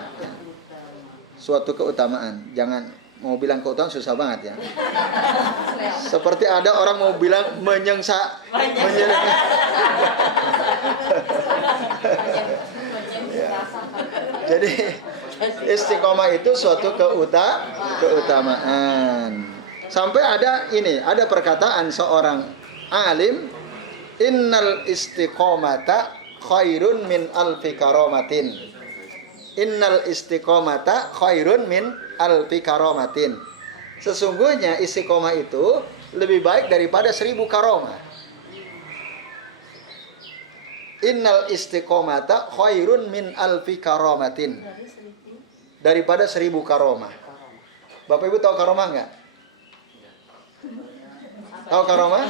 Suatu keutamaan. Jangan mau bilang keutamaan susah banget ya. Seperti ada orang mau bilang Jadi istiqomah itu suatu keutamaan. Sampai ada perkataan seorang alim, innal istiqomata khairun min alfi karomatin. Innal istiqomata khairun min alfi karomatin. Sesungguhnya istiqomah itu lebih baik daripada 1000 karomah. Innal istiqomata khairun min alfi karomatin. Daripada 1000 karomah. Bapak Ibu tahu karomah nggak? Tahu karomah?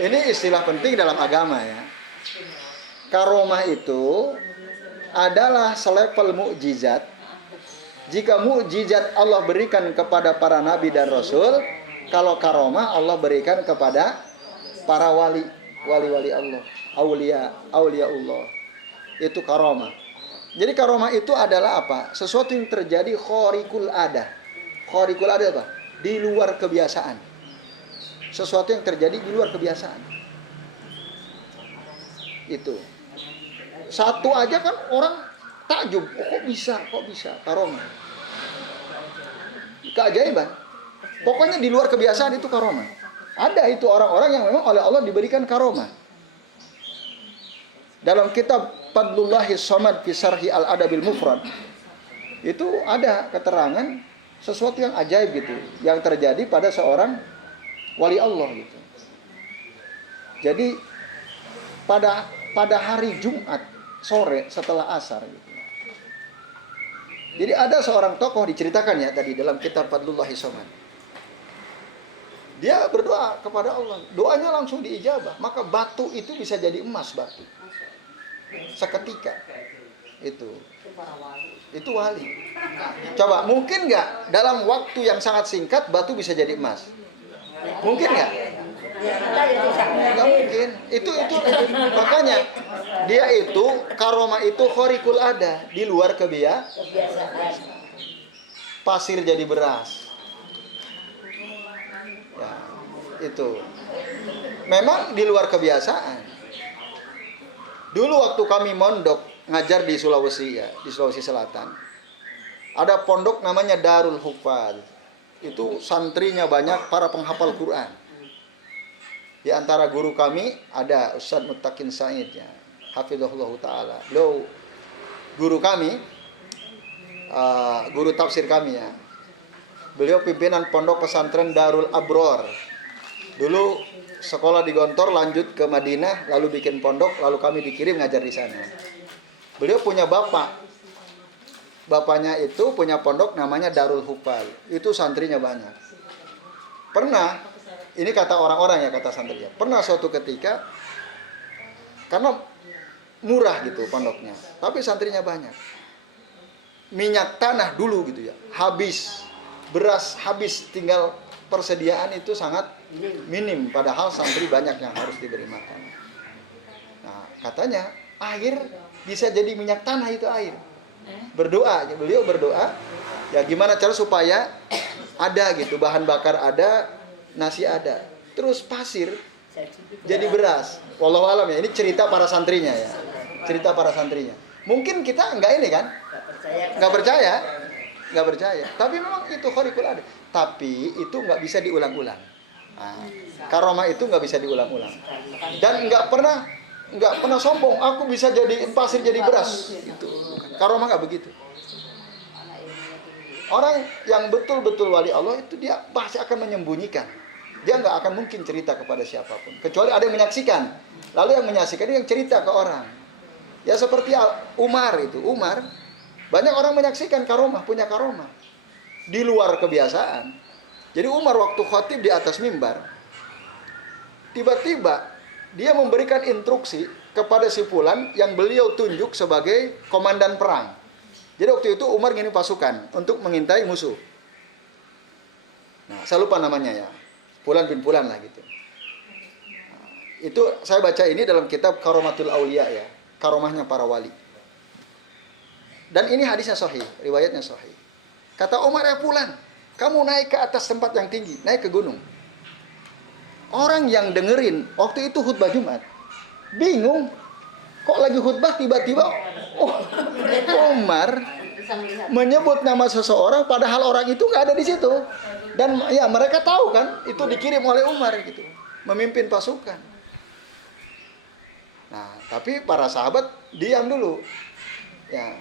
Ini istilah penting dalam agama ya. Karomah itu adalah selevel mukjizat. Jika mukjizat Allah berikan kepada para nabi dan rasul, kalau karomah Allah berikan kepada para wali Allah, aulia Allah. Itu karomah. Jadi karomah itu adalah apa? Sesuatu yang terjadi khariqul adah. Khariqul adah apa? Di luar kebiasaan. Sesuatu yang terjadi di luar kebiasaan. Itu. Satu aja kan orang takjub. Kok bisa? Karomah. Keajaiban. Pokoknya di luar kebiasaan itu karomah. Ada itu orang-orang yang memang oleh Allah diberikan karomah. Dalam kitab Fadlullahis Somad fi Syarhi Al-Adabil Mufrad itu ada keterangan sesuatu yang ajaib gitu, yang terjadi pada seorang wali Allah gitu. Jadi pada hari Jumat sore setelah asar gitu. Jadi ada seorang tokoh diceritakan ya tadi dalam kitab Fadlullahis Somad. Dia berdoa kepada Allah, doanya langsung diijabah, maka batu itu bisa jadi emas batu. Seketika. Itu wali. Coba mungkin nggak dalam waktu yang sangat singkat batu bisa jadi emas? Mungkin nggak? Nggak mungkin. Itu makanya dia itu karomah itu khariqul ada, di luar kebiasaan. Pasir jadi beras. Ya, itu. Memang di luar kebiasaan. Dulu waktu kami mondok ngajar di Sulawesi ya, di Sulawesi Selatan. Ada pondok namanya Darul Hufaz. Itu santrinya banyak, para penghafal Quran. Di antara guru kami ada Ustaz Muttaqin Said ya, hafizahullah taala. Beliau guru kami, guru tafsir kami ya. Beliau pimpinan pondok pesantren Darul Abror. Dulu sekolah di Gontor, lanjut ke Madinah, lalu bikin pondok, lalu kami dikirim ngajar di sana. Beliau punya bapak. Bapaknya itu punya pondok namanya Darul Hufaz. Itu santrinya banyak. Pernah, ini kata orang-orang ya, kata santrinya. Pernah suatu ketika, karena murah gitu pondoknya, tapi santrinya banyak. Minyak tanah dulu gitu ya, habis. Beras habis, tinggal persediaan itu sangat minim. Padahal santri banyak yang harus diberi makan. Nah, katanya air bisa jadi minyak tanah itu air. Berdoa, beliau berdoa, ya gimana cara supaya ada gitu, bahan bakar ada, nasi ada. Terus pasir jadi beras. Wallahu alam ya, ini cerita para santrinya ya. Cerita para santrinya. Mungkin kita enggak ini kan? Enggak percaya. Tapi memang itu khariqul ada. Tapi itu enggak bisa diulang-ulang. Nah, karomah itu enggak bisa diulang-ulang. Dan enggak pernah sombong, aku bisa jadi pasir jadi beras gitu. Karomah enggak begitu. Orang yang betul-betul wali Allah itu dia pasti akan menyembunyikan. Dia enggak akan mungkin cerita kepada siapapun, kecuali ada yang menyaksikan. Lalu yang menyaksikan itu yang cerita ke orang. Ya seperti Umar itu. Umar, banyak orang menyaksikan karomah, punya karomah. di luar kebiasaan. Jadi Umar waktu khotib di atas mimbar, tiba-tiba dia memberikan instruksi kepada si fulan yang beliau tunjuk sebagai komandan perang. Jadi waktu itu Umar ngirim pasukan untuk mengintai musuh. Nah, saya lupa namanya ya. Fulan bin Fulan lah gitu. Nah, itu saya baca ini dalam kitab Karomatul Aulia ya, karomahnya para wali. Dan ini hadisnya sahih, riwayatnya sahih. Kata Umar, Fulan, kamu naik ke atas tempat yang tinggi, naik ke gunung. Orang yang dengerin waktu itu khutbah Jumat bingung, kok lagi khutbah tiba-tiba Umar menyebut nama seseorang padahal orang itu nggak ada di situ. Dan ya mereka tahu kan itu dikirim oleh Umar gitu, memimpin pasukan. Nah, tapi para sahabat diam dulu. Ya.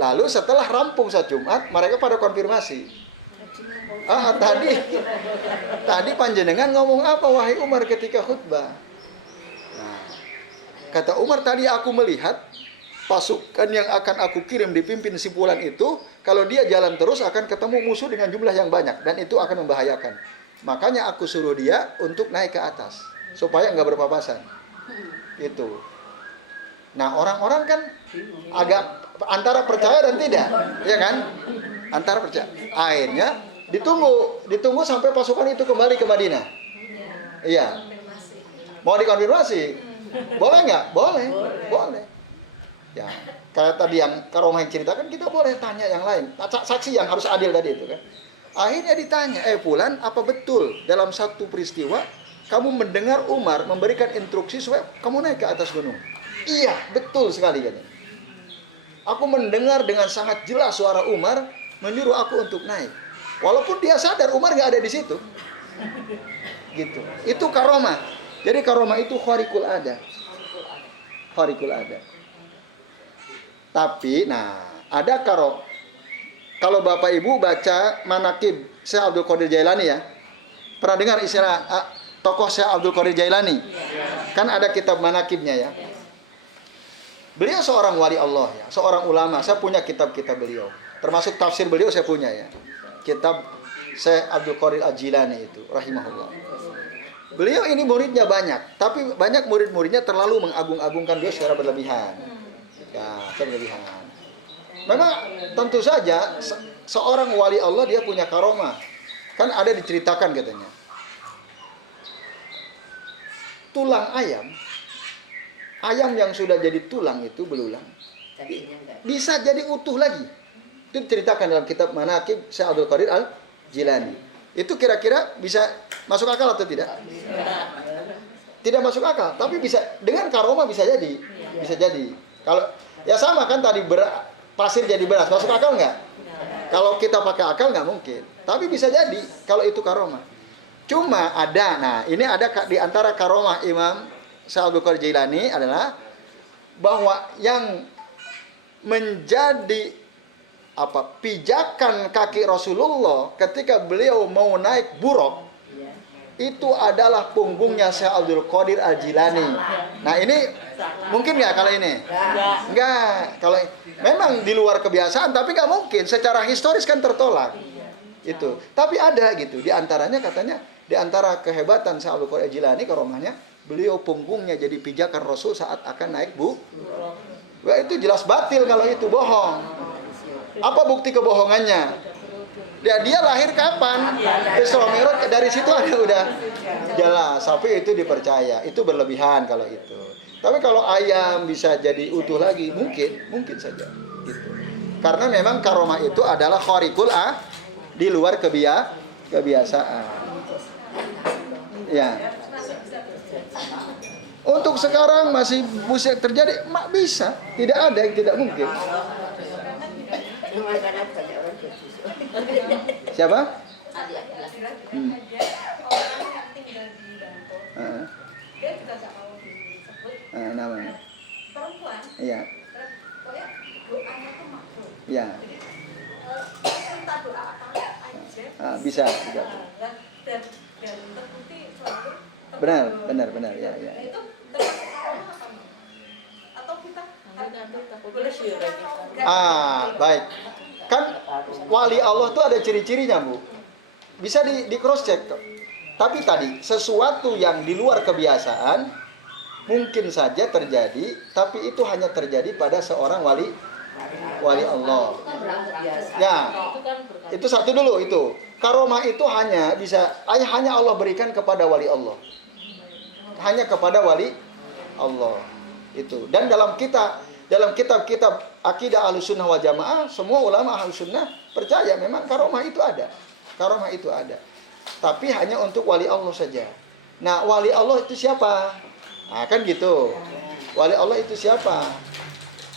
Lalu setelah rampung saat Jumat, mereka pada konfirmasi. Tadi panjenengan ngomong apa wahai Umar ketika khutbah? Nah, kata Umar, tadi aku melihat pasukan yang akan aku kirim dipimpin si fulan itu, kalau dia jalan terus akan ketemu musuh dengan jumlah yang banyak dan itu akan membahayakan. Makanya aku suruh dia untuk naik ke atas supaya nggak berpapasan. Itu. Nah, orang-orang kan agak antara percaya dan tidak, ya kan? Antara percaya. Akhirnya ditunggu sampai pasukan itu kembali ke Madinah. Iya. Mau dikonfirmasi? Boleh nggak? Boleh. Ya, kayak tadi yang karomah yang ceritakan, kita boleh tanya yang lain. Saksi yang harus adil tadi itu kan. Akhirnya ditanya, Fulan, apa betul dalam satu peristiwa kamu mendengar Umar memberikan instruksi supaya kamu naik ke atas gunung? Iya, betul sekali kan. Aku mendengar dengan sangat jelas suara Umar menyuruh aku untuk naik. Walaupun dia sadar Umar nggak ada di situ. Gitu. Itu karomah. Jadi karomah itu khariqul ada. Tapi, nah, ada kalau Bapak Ibu baca manaqib Syekh Abdul Qadir Jailani ya, pernah dengar istilah tokoh Syekh Abdul Qadir Jailani? Kan ada kitab manaqibnya ya. Beliau seorang wali Allah ya, seorang ulama. Saya punya kitab-kitab beliau, termasuk tafsir beliau saya punya ya. Kitab Syekh Abdul Qadir Al-Jilani itu, rahimahullah. Beliau ini muridnya banyak, tapi banyak murid-muridnya terlalu mengagung-agungkan beliau secara berlebihan. Ya, berlebihan. Memang tentu saja seorang wali Allah dia punya karomah. Kan ada diceritakan katanya. Tulang ayam yang sudah jadi tulang itu belulang bisa jadi utuh lagi. Itu diceritakan dalam kitab Manaqib Syekh Abdul Qadir Al-Jilani. Itu kira-kira bisa masuk akal atau tidak? Tidak masuk akal, tapi bisa dengan karomah bisa jadi. Bisa jadi. Kalau ya sama kan tadi pasir jadi beras, masuk akal nggak? Kalau kita pakai akal nggak mungkin. Tapi bisa jadi kalau itu karomah. Cuma ada, nah ini ada di antara karomah Imam Syekh Abdul Qadir Jailani adalah bahwa yang menjadi pijakan kaki Rasulullah ketika beliau mau naik buruk itu adalah punggungnya Syekh Abdul Qadir Al-Jilani. Nah ini mungkin nggak kalau ini? Nggak. Kalau memang di luar kebiasaan, tapi nggak mungkin. Secara historis kan tertolak. Itu. Tapi ada gitu. Di antaranya katanya, di antara kehebatan Syekh Abdul Qadir Al-Jilani karomahnya, beliau punggungnya jadi pijakan Rasul saat akan naik Wah itu jelas batil kalau itu bohong. Apa bukti kebohongannya? Dia lahir kapan? Isra Mi'raj dari situ ada udah jelas. Tapi itu dipercaya. Itu berlebihan kalau itu. Tapi kalau ayam bisa jadi utuh lagi, mungkin saja. Gitu. Karena memang karomah itu adalah khariqul di luar kebiasaan. Ya. Untuk sekarang masih terjadi, bisa. Tidak ada yang tidak mungkin. Siapa? Dia juga gak mau disebut namanya. perempuan. Iya. Pokoknya doanya tuh makhluk. Iya. Jadi minta doa apa aja. Bisa. Dan terbukti selalu. Benar ya. Itu termasuk apa? Atau kita boleh syirik. Baik. Kan wali Allah tuh ada ciri-cirinya, Bu. Bisa di cross check. Tapi tadi sesuatu yang di luar kebiasaan mungkin saja terjadi, tapi itu hanya terjadi pada seorang wali Allah. Ya, itu satu dulu itu. Karomah itu hanya Allah berikan kepada wali Allah. Hanya kepada wali Allah itu. Dan dalam kitab-kitab akidah Ahlussunnah wal Jamaah, semua ulama Ahlussunnah percaya memang karomah itu ada. Karomah itu ada. Tapi hanya untuk wali Allah saja. Nah, wali Allah itu siapa? Nah, kan gitu. Wali Allah itu siapa?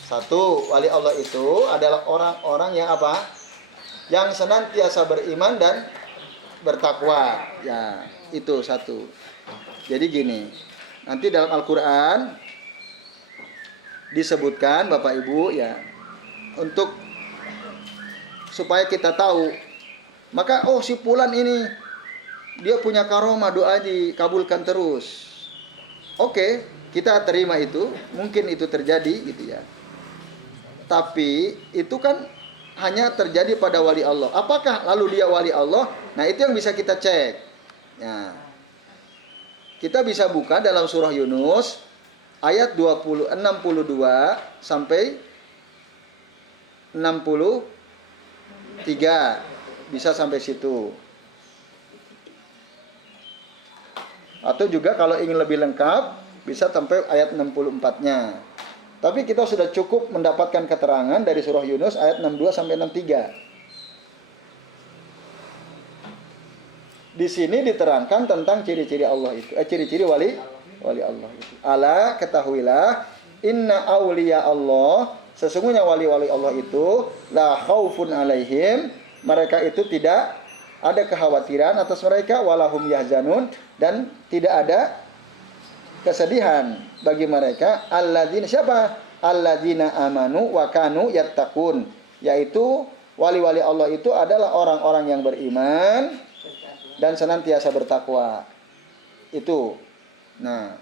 Satu, wali Allah itu adalah orang-orang yang apa? Yang senantiasa beriman dan bertakwa. Ya, itu satu. Jadi gini, nanti dalam Al-Quran disebutkan Bapak Ibu ya, untuk supaya kita tahu, maka si fulan ini dia punya karomah, doa dikabulkan terus. Oke, kita terima itu, mungkin itu terjadi gitu ya. Tapi itu kan hanya terjadi pada wali Allah. Apakah lalu dia wali Allah? Nah, itu yang bisa kita cek. Ya. Kita bisa buka dalam surah Yunus ayat 62 sampai 63. Bisa sampai situ. Atau juga kalau ingin lebih lengkap bisa sampai ayat 64-nya. Tapi kita sudah cukup mendapatkan keterangan dari surah Yunus ayat 62 sampai 63. Di sini diterangkan tentang ciri-ciri Allah itu, ciri-ciri wali Allah itu. Ala, ketahuilah, inna awliya Allah, sesungguhnya wali-wali Allah itu la khaufun alaihim, mereka itu tidak ada kekhawatiran atas mereka, walahum yahzanun, dan tidak ada kesedihan bagi mereka. Alladzina, siapa? Alladzina amanu wa kanu yattaqun, yaitu wali-wali Allah itu adalah orang-orang yang beriman dan senantiasa bertakwa. Itu. Nah,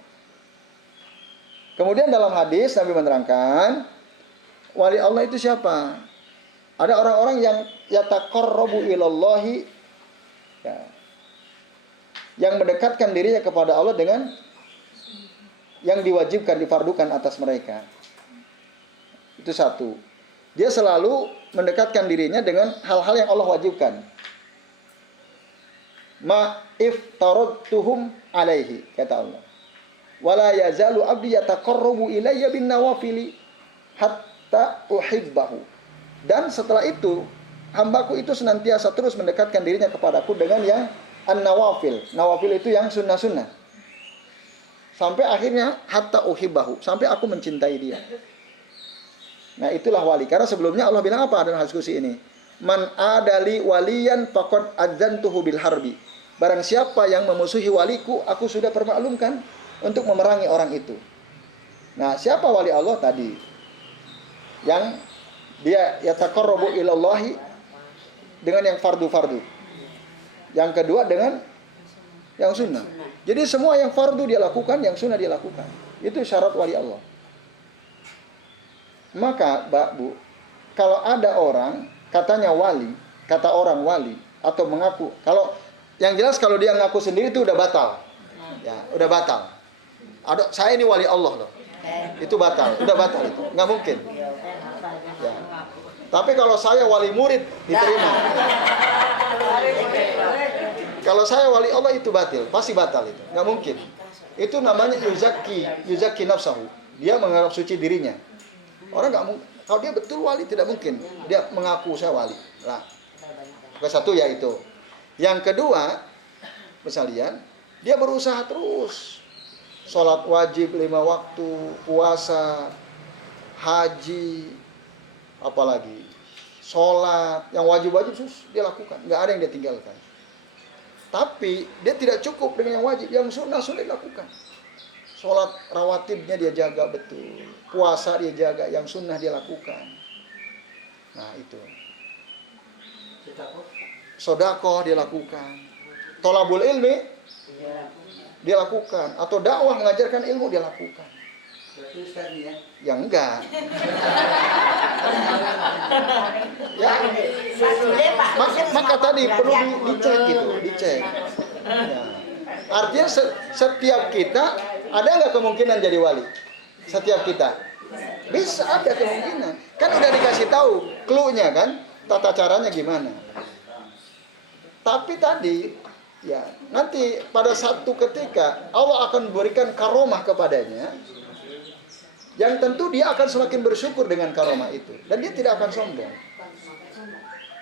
kemudian dalam hadis Nabi menerangkan wali Allah itu siapa? Ada orang-orang yang yataqarrabu ilallahi, ya, yang mendekatkan dirinya kepada Allah dengan yang diwajibkan, difardukan atas mereka. Itu satu. Dia selalu mendekatkan dirinya dengan hal-hal yang Allah wajibkan. Ma'iftaradtuhum alaihi, kata Allah. Wala yazalu abdi yataqarrabu ilayya bin nawafili hatta uhibbahu. Dan setelah itu, hambaku itu senantiasa terus mendekatkan dirinya kepadaku dengan yang an-nawafil. Nawafil itu yang sunnah-sunnah. Sampai akhirnya hatta uhibbahu, sampai aku mencintai dia. Nah, itulah wali. Karena sebelumnya Allah bilang apa dalam hadis qudsi ini? Man adali waliyan faqad adzantuhu bil harbi. Barang siapa yang memusuhi waliku, aku sudah permaklumkan untuk memerangi orang itu. Nah, siapa wali Allah tadi? Yang dia yataqarrabu ilallahi dengan yang fardu-fardu. Yang kedua dengan yang sunnah. Jadi semua yang fardu dia lakukan, yang sunnah dia lakukan. Itu syarat wali Allah. Maka, Mbak, Bu, kalau ada orang katanya wali, kata orang wali atau mengaku, kalau yang jelas kalau dia ngaku sendiri itu udah batal. Ya, udah batal. Saya ini wali Allah loh. Itu batal, udah batal itu. Nggak mungkin. Ya. Tapi kalau saya wali murid diterima. Kalau saya wali Allah itu batil, pasti batal itu. Nggak mungkin. Itu namanya yuzaki nafsahu. Dia menganggap suci dirinya. Orang nggak mungkin. Kalau dia betul wali tidak mungkin dia mengaku saya wali. Nah, satu ya itu. Yang kedua, misalnya dia berusaha terus. Sholat wajib 5 waktu, puasa, haji, apalagi sholat, yang wajib-wajib dia lakukan. Nggak ada yang dia tinggalkan. Tapi dia tidak cukup dengan yang wajib, yang sunnah dilakukan. Sholat rawatibnya dia jaga betul, puasa dia jaga, yang sunnah dia lakukan. Nah itu. Sodakoh dia lakukan, tolabul ilmi dia lakukan, atau dakwah mengajarkan ilmu dia lakukan. Ya enggak. Ya, maka tadi perlu dicek gitu, dicek. Ya. Artinya setiap kita ada nggak kemungkinan jadi wali? Setiap kita bisa ada kemungkinan. Kan udah dikasih tahu clue-nya kan, tata caranya gimana. Tapi tadi ya nanti pada satu ketika Allah akan berikan karomah kepadanya, yang tentu dia akan semakin bersyukur dengan karomah itu dan dia tidak akan sombong.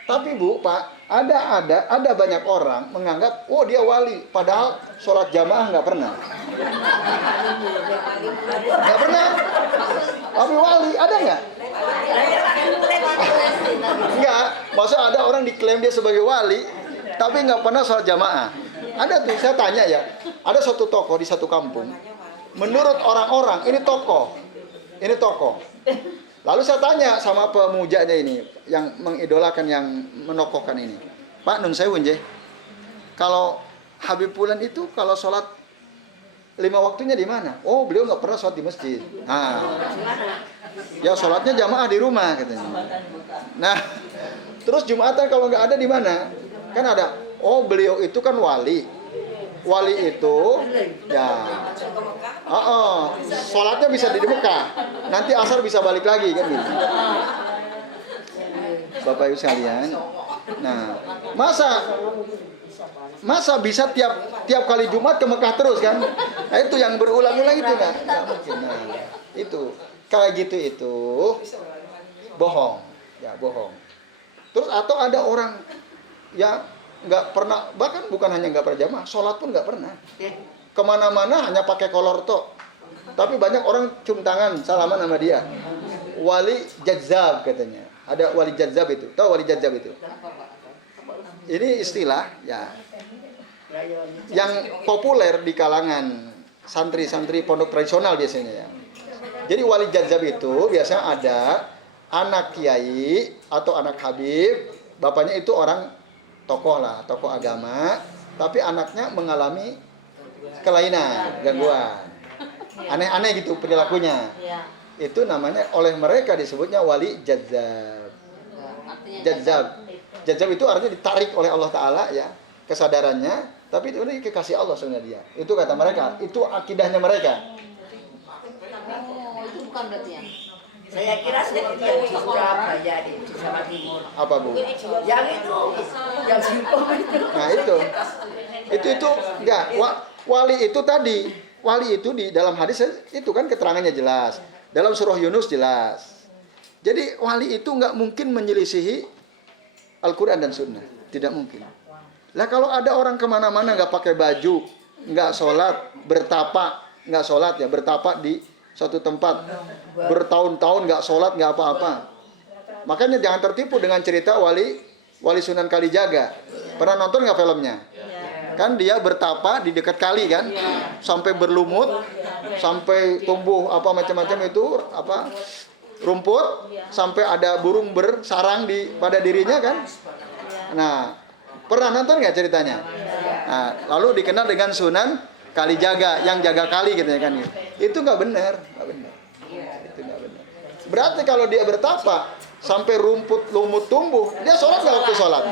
Tapi Bu, Pak, ada banyak orang menganggap, oh dia wali, padahal sholat jamaah nggak pernah. Nggak pernah. Tapi wali, ada nggak? Nggak. Masa ada orang diklaim dia sebagai wali, tapi nggak pernah sholat jamaah. Ada tuh, saya tanya ya, ada satu tokoh di satu kampung. Menurut orang-orang, ini tokoh. Lalu saya tanya sama pemujanya ini, yang mengidolakan, yang menokohkan ini. Pak Nun Sewun, kalau Habib Fulan itu kalau sholat 5 waktunya di mana? Oh, beliau nggak pernah sholat di masjid. Nah, ya sholatnya jamaah di rumah katanya. Nah, terus Jumatan kalau nggak ada di mana? Kan ada. Oh, beliau itu kan wali. Wali itu, ya, sholatnya bisa di Mekah. Nanti asar bisa balik lagi kan gitu. Bapak Ibu sekalian, nah, masa bisa tiap kali Jumat ke Mekah terus kan? Nah, itu yang berulang-ulang itu nggak mungkin. Nah, itu kayak gitu itu bohong, ya bohong. Terus atau ada orang ya nggak pernah, bahkan bukan hanya nggak pernah jamaah, sholat pun nggak pernah. Kemana-mana hanya pakai kolor tok. Tapi banyak orang cium tangan, salaman sama dia. Wali jadzab katanya. Ada wali jadzab itu. Tahu wali jadzab itu? Ini istilah ya yang populer di kalangan santri-santri pondok tradisional biasanya ya. Jadi wali jadzab itu biasanya ada anak kiai atau anak habib, bapaknya itu orang tokoh lah, tokoh agama, tapi anaknya mengalami kelainan, gangguan, aneh-aneh gitu perilakunya. Itu namanya oleh mereka disebutnya wali jadzab. Jadzab itu artinya ditarik oleh Allah Ta'ala ya, kesadarannya, tapi itu kekasih Allah sebenarnya dia. Itu kata mereka, itu akidahnya mereka. Oh, itu bukan berarti ya? Saya kira itu yang di Surabaya di Jawa Timur. Apa Bu? Yang itu, yang simpel itu. Nah itu enggak. Wali itu tadi, wali itu di dalam hadis itu kan keterangannya jelas. Dalam surah Yunus jelas. Jadi wali itu enggak mungkin menyelisihi Al-Quran dan Sunnah, tidak mungkin. Lah kalau ada orang kemana-mana enggak pakai baju, enggak sholat, bertapa, enggak sholat ya, bertapa di suatu tempat bertahun-tahun nggak sholat nggak apa-apa, makanya jangan tertipu dengan cerita wali Sunan Kalijaga. Pernah nonton nggak filmnya? Kan dia bertapa di dekat kali kan, sampai berlumut, sampai tumbuh apa macam-macam itu apa rumput, sampai ada burung bersarang pada dirinya kan. Nah, pernah nonton nggak ceritanya? Nah, lalu dikenal dengan Sunan Kalijaga, yang jaga kali gitu ya kan. Itu nggak benar, Itu nggak benar. Berarti kalau dia bertapa sampai rumput lumut tumbuh, dia sholat nggak waktu sholat?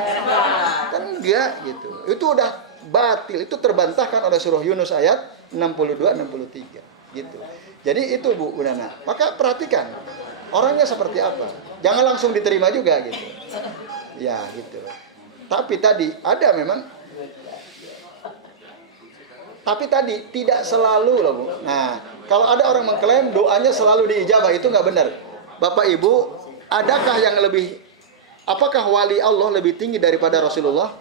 Kan enggak gitu. Itu udah batil, itu terbantahkan oleh surah Yunus ayat 62-63 gitu. Jadi itu Bu Nana. Maka perhatikan orangnya seperti apa. Jangan langsung diterima juga gitu. Ya gitu. Tapi tadi ada memang. Tapi tadi tidak selalu loh Bu. Nah, kalau ada orang mengklaim doanya selalu diijabah, itu nggak benar. Bapak Ibu, adakah yang lebih, apakah wali Allah lebih tinggi daripada Rasulullah?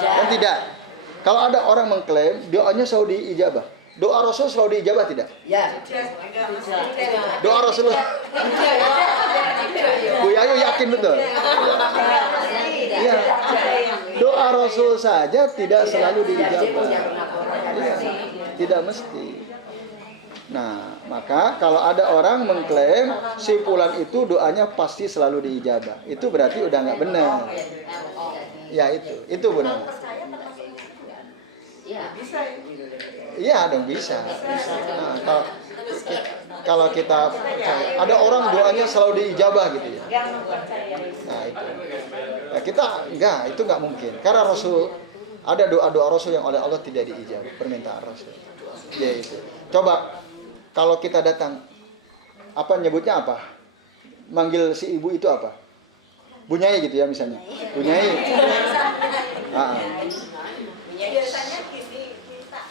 Kan tidak. Kalau ada orang mengklaim doanya selalu diijabah, doa Rasul selalu diijabah tidak? Ya. Doa Rasulullah. Bu Yayu yakin betul? Iya. Doa Rasul saja tidak selalu diijabah. Iya, tidak mesti. Nah, maka kalau ada orang mengklaim si fulan itu doanya pasti selalu diijabah, itu berarti udah nggak benar. Ya itu benar. Iya dong bisa. Nah, kalau kita percaya. Ada orang doanya selalu diijabah gitu ya. Nah itu. Nah, kita itu nggak mungkin. Karena Rasul ada doa-doa Rasul yang oleh Allah tidak diijabah, permintaan Rasul. Ya itu. Coba kalau kita datang, apa nyebutnya apa? Manggil si ibu itu apa? Bunyai gitu ya misalnya. Bunyai. Biasanya gini, minta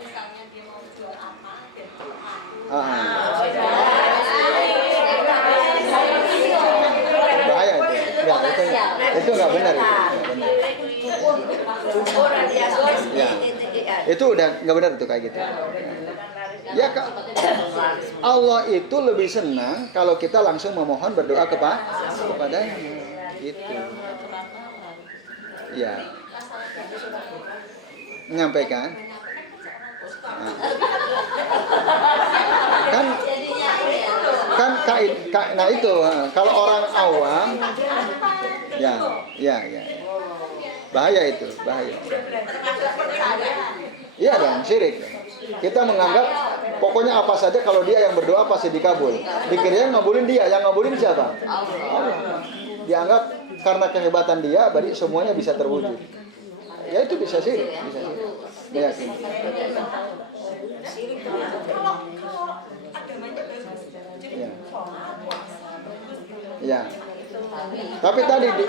misalnya dia mau jual apa, dia bahaya itu. Itu nggak benar itu. Ya. Itu udah nggak benar tuh kayak gitu. Ya Kak, Allah itu lebih senang kalau kita langsung memohon berdoa kepadanya. Itu. Ya. Menyampaikan. Nah itu kalau orang awam ya. Bahaya itu, bahaya. Iya dong, syirik. Kita menganggap pokoknya apa saja kalau dia yang berdoa pasti dikabul. Dikiranya ngabulin dia, yang ngabulin siapa? Allah. Dianggap karena kehebatan dia, berarti semuanya bisa terwujud. Ya itu bisa syirik, bisa syirik. Yakin. Ya. Tapi tadi ya, itu.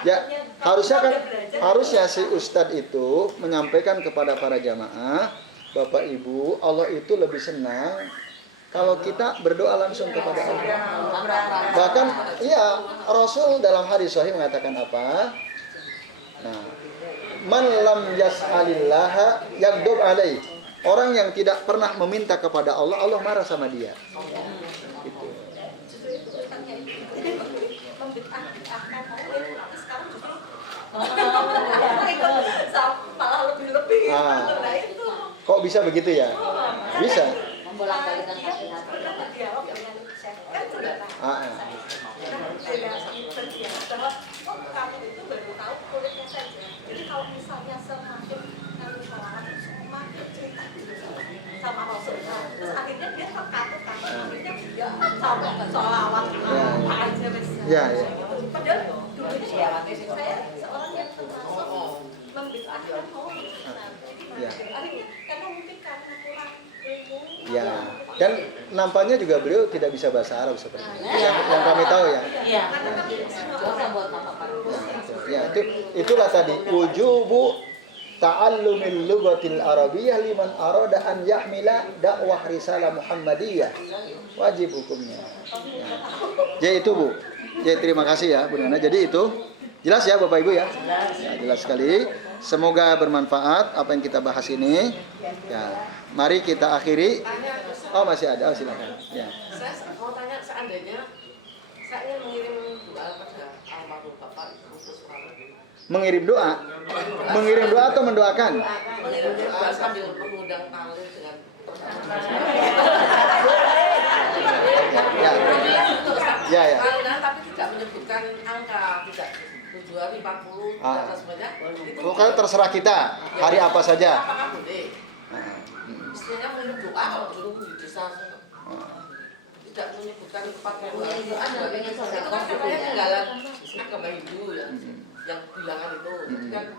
Ya, harusnya si ustadz itu menyampaikan kepada para jamaah, Bapak Ibu, Allah itu lebih senang kalau kita berdoa langsung kepada Allah. Bahkan Rasul dalam hadis sahih mengatakan apa? Nah, man lam yas'alillaha yaghdab alaih. Orang yang tidak pernah meminta kepada Allah, Allah marah sama dia. Itu. Kok bisa begitu ya? Bisa. Membolak-balikan hati-hati. Kamu itu baru tahu kulitnya saja. Jadi kalau misalnya semakin sholawat semakin cerita sama Rasulullah, terus akhirnya dia terkatut kan, akhirnya dia sama sholawat apa aja Ya. Padahal dulunya saya seorang yang termasuk membid'ahkan orang. Akhirnya karena mungkin karena kurang ilmu. Ya. Dan nampaknya juga beliau tidak bisa bahasa Arab seperti itu. Yang kami tahu ya. Iya. Ya, itulah tadi wujubu ta'allumil lughatil arabiyyah liman arada an yahmila dakwah risalah Muhammadiyah. Wajib hukumnya. Ya itu Bu. Ya terima kasih ya Bu Nana. Jadi itu jelas ya Bapak Ibu ya. Ya jelas sekali. Semoga bermanfaat apa yang kita bahas ini. Ya, mari kita akhiri. Oh masih ada, silakan. Ya. Saya mau tanya, seandainya saya ingin mengirim doa pada almarhum Bapak Mengirim doa? Mengirim doa atau mendoakan? Mengirim doa sambil mengundang talim dengan Ya. Tapi tidak menyebutkan angka, tidak tujuan 40 atau sebanyak. Pokoknya terserah kita, hari apa saja. Apakah boleh? Istilahnya mengirim doa kalau dulu di desa tidak menyebutkan 40 itu kan katanya tinggalan agama Hindu ya, yang bilangan itu kan.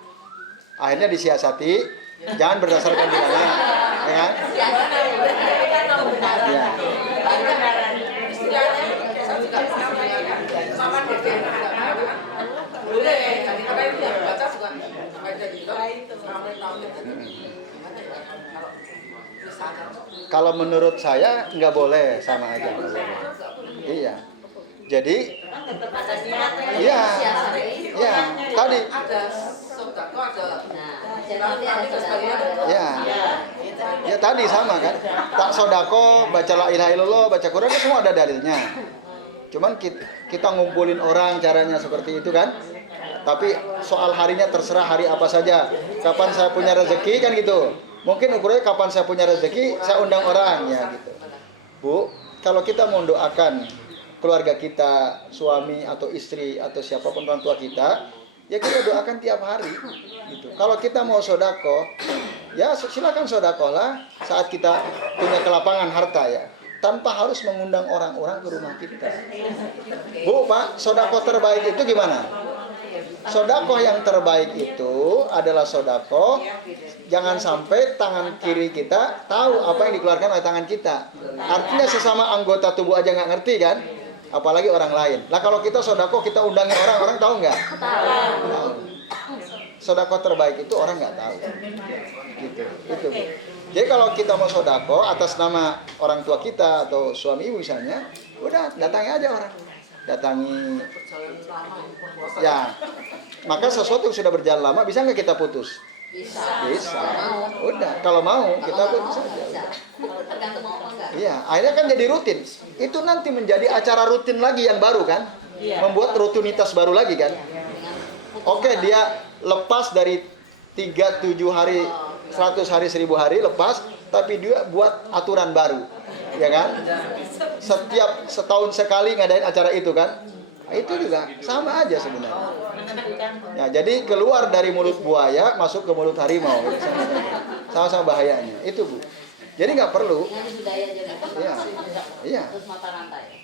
Akhirnya disiasati, jangan berdasarkan bilangan, ya kan? Ya. Istilahnya saya juga sama dengan boleh, jadi apa itu yang baca juga ada juga Kalau menurut saya nggak boleh, sama aja. Iya. Jadi, iya, tadi. Ada sodako, ada Ya tadi sama kan. Tak sodako, baca la ilaha illallah, baca Quran, itu semua ada dalilnya. Cuman kita ngumpulin orang caranya seperti itu kan. Tapi soal harinya terserah hari apa saja. Kapan saya punya rezeki kan gitu. Mungkin ukurannya kapan saya punya rezeki, saya undang orang ya gitu. Bu, kalau kita mau doakan keluarga kita, suami atau istri atau siapapun orang tua kita, ya kita doakan tiap hari gitu. Kalau kita mau sodako, ya silakan sodako lah saat kita punya kelapangan harta ya, tanpa harus mengundang orang-orang ke rumah kita. Bu, Pak, sodako terbaik itu gimana? Sodako yang terbaik itu adalah sodako jangan sampai tangan kiri kita tahu apa yang dikeluarkan oleh tangan kita. Artinya sesama anggota tubuh aja nggak ngerti kan, apalagi orang lain. Lah kalau kita sodako kita undangin orang tahu nggak? Tahu. Sodako terbaik itu orang nggak tahu. Gitu. Itu. Jadi kalau kita mau sodako atas nama orang tua kita atau suami ibu misalnya, udah datangi aja orang. Datangi. Ya. Maka sesuatu yang sudah berjalan lama bisa nggak kita putus? Bisa. Udah, kalau mau kita putus saja. Tergantung mau apa enggak. Iya, akhirnya kan jadi rutin. Itu nanti menjadi acara rutin lagi yang baru kan? Membuat rutinitas baru lagi kan? Oke, dia lepas dari 37 hari, 100 hari, 1000 hari lepas, tapi dia buat aturan baru. Ya kan? Setiap setahun sekali ngadain acara itu kan? Itu juga sama aja sebenarnya. Ya, jadi keluar dari mulut buaya masuk ke mulut harimau. Sama-sama bahayanya. Itu Bu. Jadi nggak perlu. Iya. Iya.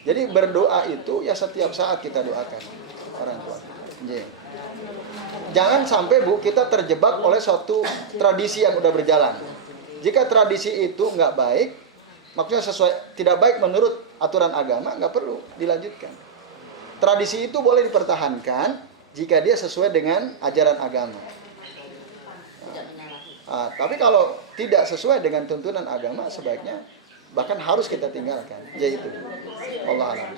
Jadi berdoa itu ya setiap saat kita doakan orang tua. Jangan sampai Bu kita terjebak oleh suatu tradisi yang udah berjalan. Jika tradisi itu nggak baik, maksudnya sesuai tidak baik menurut aturan agama, nggak perlu dilanjutkan. Tradisi itu boleh dipertahankan jika dia sesuai dengan ajaran agama. Nah, tapi kalau tidak sesuai dengan tuntunan agama, sebaiknya bahkan harus kita tinggalkan. Yaitu Allah a'lam.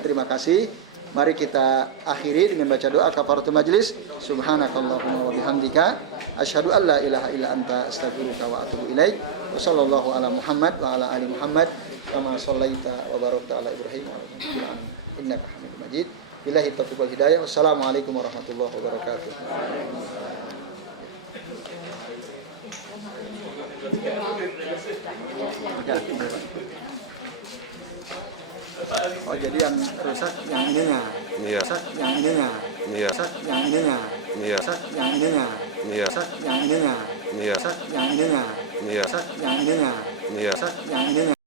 Terima kasih. Mari kita akhiri dengan baca doa kafaratul majlis. Subhanakallahumma wa bihamdika asyhadu an la ilaha illa anta astaghfiruka wa atubu ilaik. Wa sallallahu ala Muhammad wa ala ali Muhammad kama shallaita wa barakta ala Ibrahim wa ala ali Ibrahim innaka Hamidum Majid. Billahi taufiq wal hidayah. Wassalamualaikum warahmatullahi wabarakatuh. Oh, jadi yang rusak yang ininya. Iya. Rusak yang ininya. Iya. Rusak yang ininya. Iya. Rusak yang ininya. Iya. Rusak yang ininya. Iya. Rusak yang ininya. Iya. Rusak yang ininya. Iya. Rusak yang ininya.